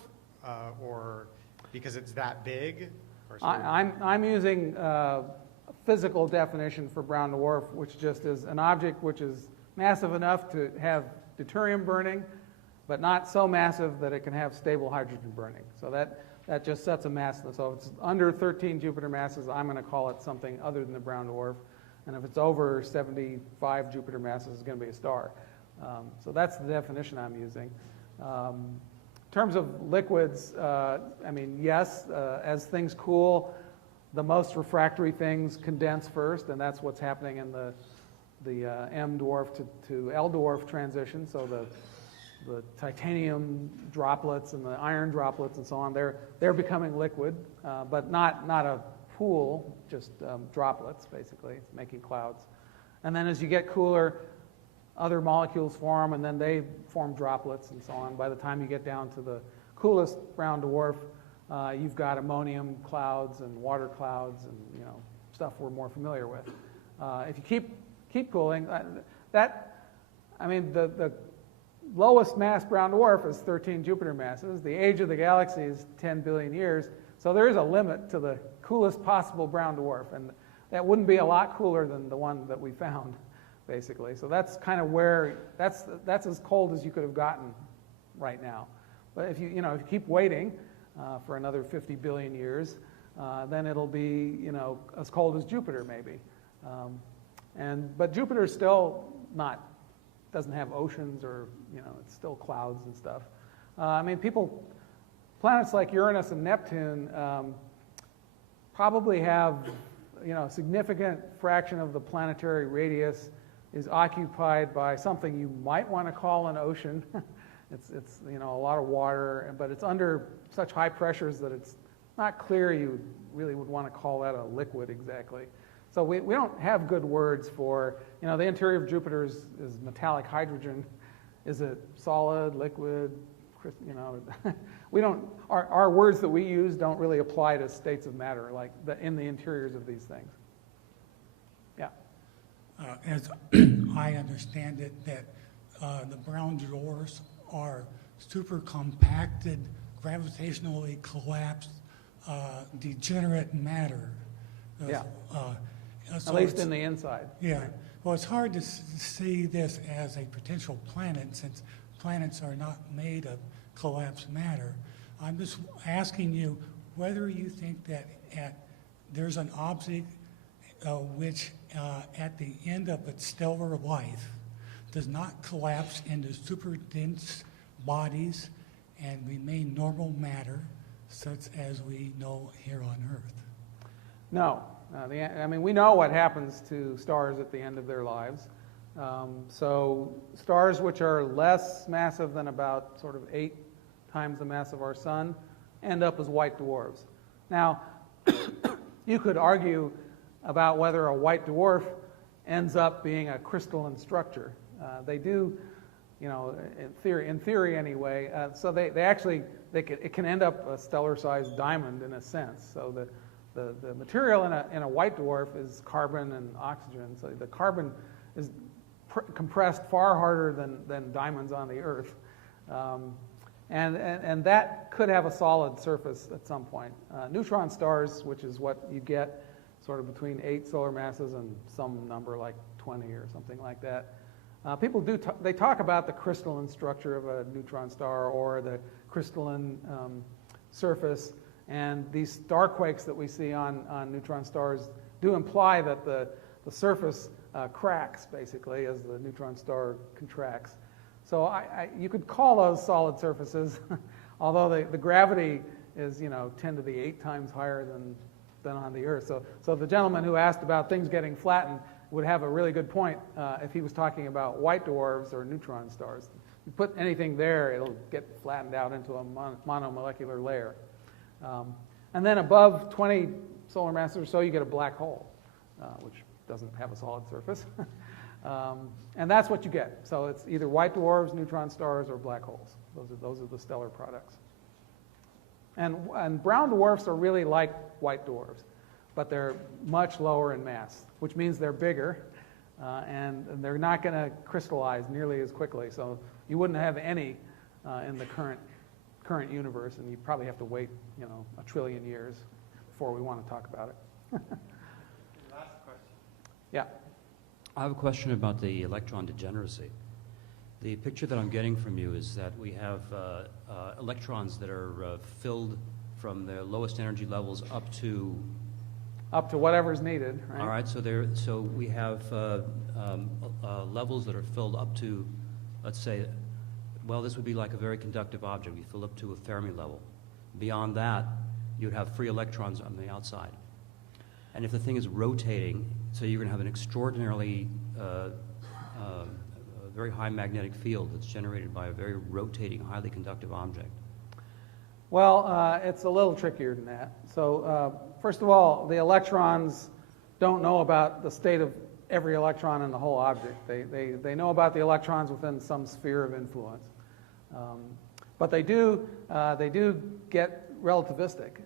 or because it's that big? I'm using a physical definition for brown dwarf, which just is an object which is massive enough to have deuterium burning, but not so massive that it can have stable hydrogen burning. So that just sets a mass. So if it's under 13 Jupiter masses, I'm going to call it something other than the brown dwarf. And if it's over 75 Jupiter masses, it's going to be a star. So that's the definition I'm using. In terms of liquids, yes, as things cool, the most refractory things condense first, and that's what's happening in the M dwarf to L dwarf transition, so the titanium droplets and the iron droplets and so on, they're becoming liquid, but not a pool, just droplets, basically, making clouds. And then as you get cooler, other molecules form, and then they form droplets and so on. By the time you get down to the coolest brown dwarf, you've got ammonium clouds and water clouds and stuff we're more familiar with. If you keep cooling, the lowest mass brown dwarf is 13 Jupiter masses. The age of the galaxy is 10 billion years. So there is a limit to the coolest possible brown dwarf, and that wouldn't be a lot cooler than the one that we found, basically. So that's kind of where that's as cold as you could have gotten right now. But if you keep waiting for another 50 billion years, then it'll be as cold as Jupiter maybe. But Jupiter still doesn't have oceans, or it's still clouds and stuff. Planets like Uranus and Neptune probably have a significant fraction of the planetary radius is occupied by something you might want to call an ocean. It's a lot of water, but it's under such high pressures that it's not clear you really would want to call that a liquid exactly. So we don't have good words for, the interior of Jupiter is metallic hydrogen. Is it solid, liquid? We don't, our words that we use don't really apply to states of matter like in the interiors of these things. Yeah. As I understand it, that the brown dwarfs are super compacted, gravitationally collapsed, degenerate matter. Yeah. So at least in the inside. Yeah. Well, it's hard to see this as a potential planet, since planets are not made of collapsed matter. I'm just asking you whether you think that there's an object which at the end of its stellar life does not collapse into super dense bodies and remain normal matter, such as we know here on Earth. No. We know what happens to stars at the end of their lives. So stars which are less massive than about sort of 8 times the mass of our sun end up as white dwarfs. Now, you could argue about whether a white dwarf ends up being a crystalline structure. They do, in theory anyway. So it can end up a stellar-sized diamond in a sense. So the material in a white dwarf is carbon and oxygen. So the carbon is compressed far harder than diamonds on the Earth. And that could have a solid surface at some point. Neutron stars, which is what you get sort of between 8 solar masses and some number like 20 or something like that. People they talk about the crystalline structure of a neutron star or the crystalline surface, and these starquakes that we see on neutron stars do imply that the surface cracks basically as the neutron star contracts. So you could call those solid surfaces, although the gravity is 10 to the 8 times higher than on the Earth. So the gentleman who asked about things getting flattened would have a really good point if he was talking about white dwarfs or neutron stars. You put anything there, it'll get flattened out into a monomolecular layer. And then above 20 solar masses or so, you get a black hole, which doesn't have a solid surface. And that's what you get. So it's either white dwarfs, neutron stars, or black holes. Those are the stellar products. And brown dwarfs are really like white dwarfs, but they're much lower in mass, which means they're bigger, and they're not going to crystallize nearly as quickly. So you wouldn't have any in the current universe, and you probably have to wait, 1 trillion years before we want to talk about it. Last question. Yeah. I have a question about the electron degeneracy. The picture that I'm getting from you is that we have electrons that are filled from their lowest energy levels up to whatever's needed, right? All right, so we have levels that are filled up to, let's say, well, this would be like a very conductive object. We fill up to a Fermi level. Beyond that, you'd have free electrons on the outside. And if the thing is rotating, so you're going to have an extraordinarily a very high magnetic field that's generated by a very rotating, highly conductive object? Well, it's a little trickier than that. So first of all, the electrons don't know about the state of every electron in the whole object. They know about the electrons within some sphere of influence. But they do get relativistic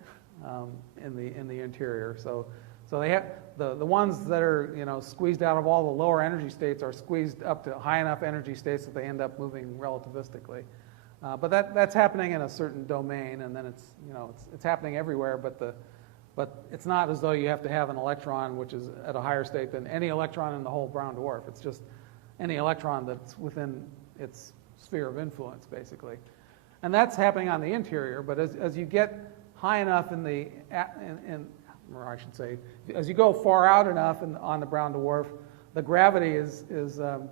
in the interior. So they have the ones that are squeezed out of all the lower energy states are squeezed up to high enough energy states that they end up moving relativistically. But that's happening in a certain domain, and then it's happening everywhere. But it's not as though you have to have an electron which is at a higher state than any electron in the whole brown dwarf. It's just any electron that's within its sphere of influence, basically. And that's happening on the interior. But as you get high enough or I should say, as you go far out enough on the brown dwarf, the gravity is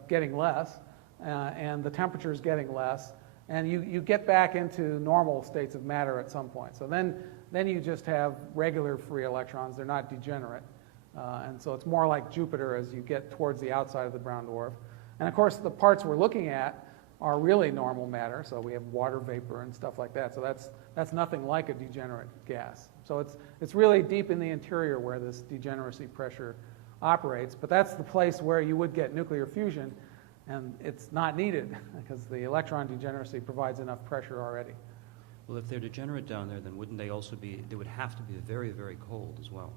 getting less, and the temperature is getting less, and you get back into normal states of matter at some point. So then you just have regular free electrons. They're not degenerate. And so it's more like Jupiter as you get towards the outside of the brown dwarf. And of course, the parts we're looking at are really normal matter. So we have water vapor and stuff like that. So that's nothing like a degenerate gas. So it's really deep in the interior where this degeneracy pressure operates. But that's the place where you would get nuclear fusion, and it's not needed because the electron degeneracy provides enough pressure already. Well, if they're degenerate down there, then wouldn't they also be, they would have to be very, very cold as well?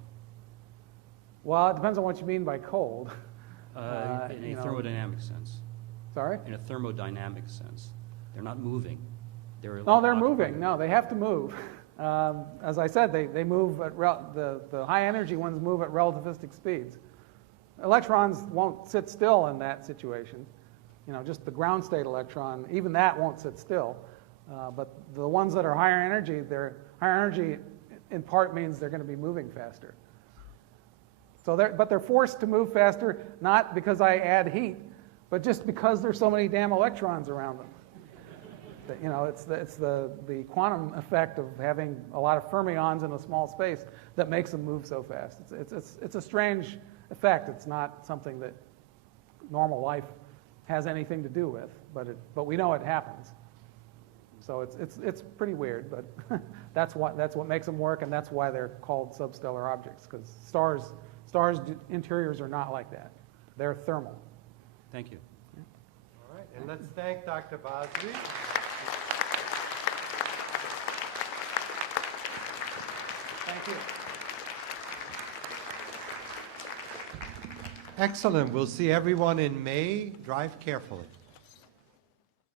Well, it depends on what you mean by cold. In a thermodynamic sense. Sorry? In a thermodynamic sense. They're not moving. They're moving. No, they have to move. As I said, they move at the high energy ones move at relativistic speeds. Electrons won't sit still in that situation. Just the ground state electron, even that won't sit still. But the ones that are higher energy in part means they're going to be moving faster. So they're forced to move faster, not because I add heat, but just because there's so many damn electrons around them. It's the quantum effect of having a lot of fermions in a small space that makes them move so fast. It's a strange effect. It's not something that normal life has anything to do with, but we know it happens. So it's pretty weird, but that's what makes them work, and that's why they're called substellar objects, because stars' interiors are not like that. They're thermal. Thank you. Yeah. All right, and let's thank Dr. Basri. Thank you. Excellent. We'll see everyone in May. Drive carefully.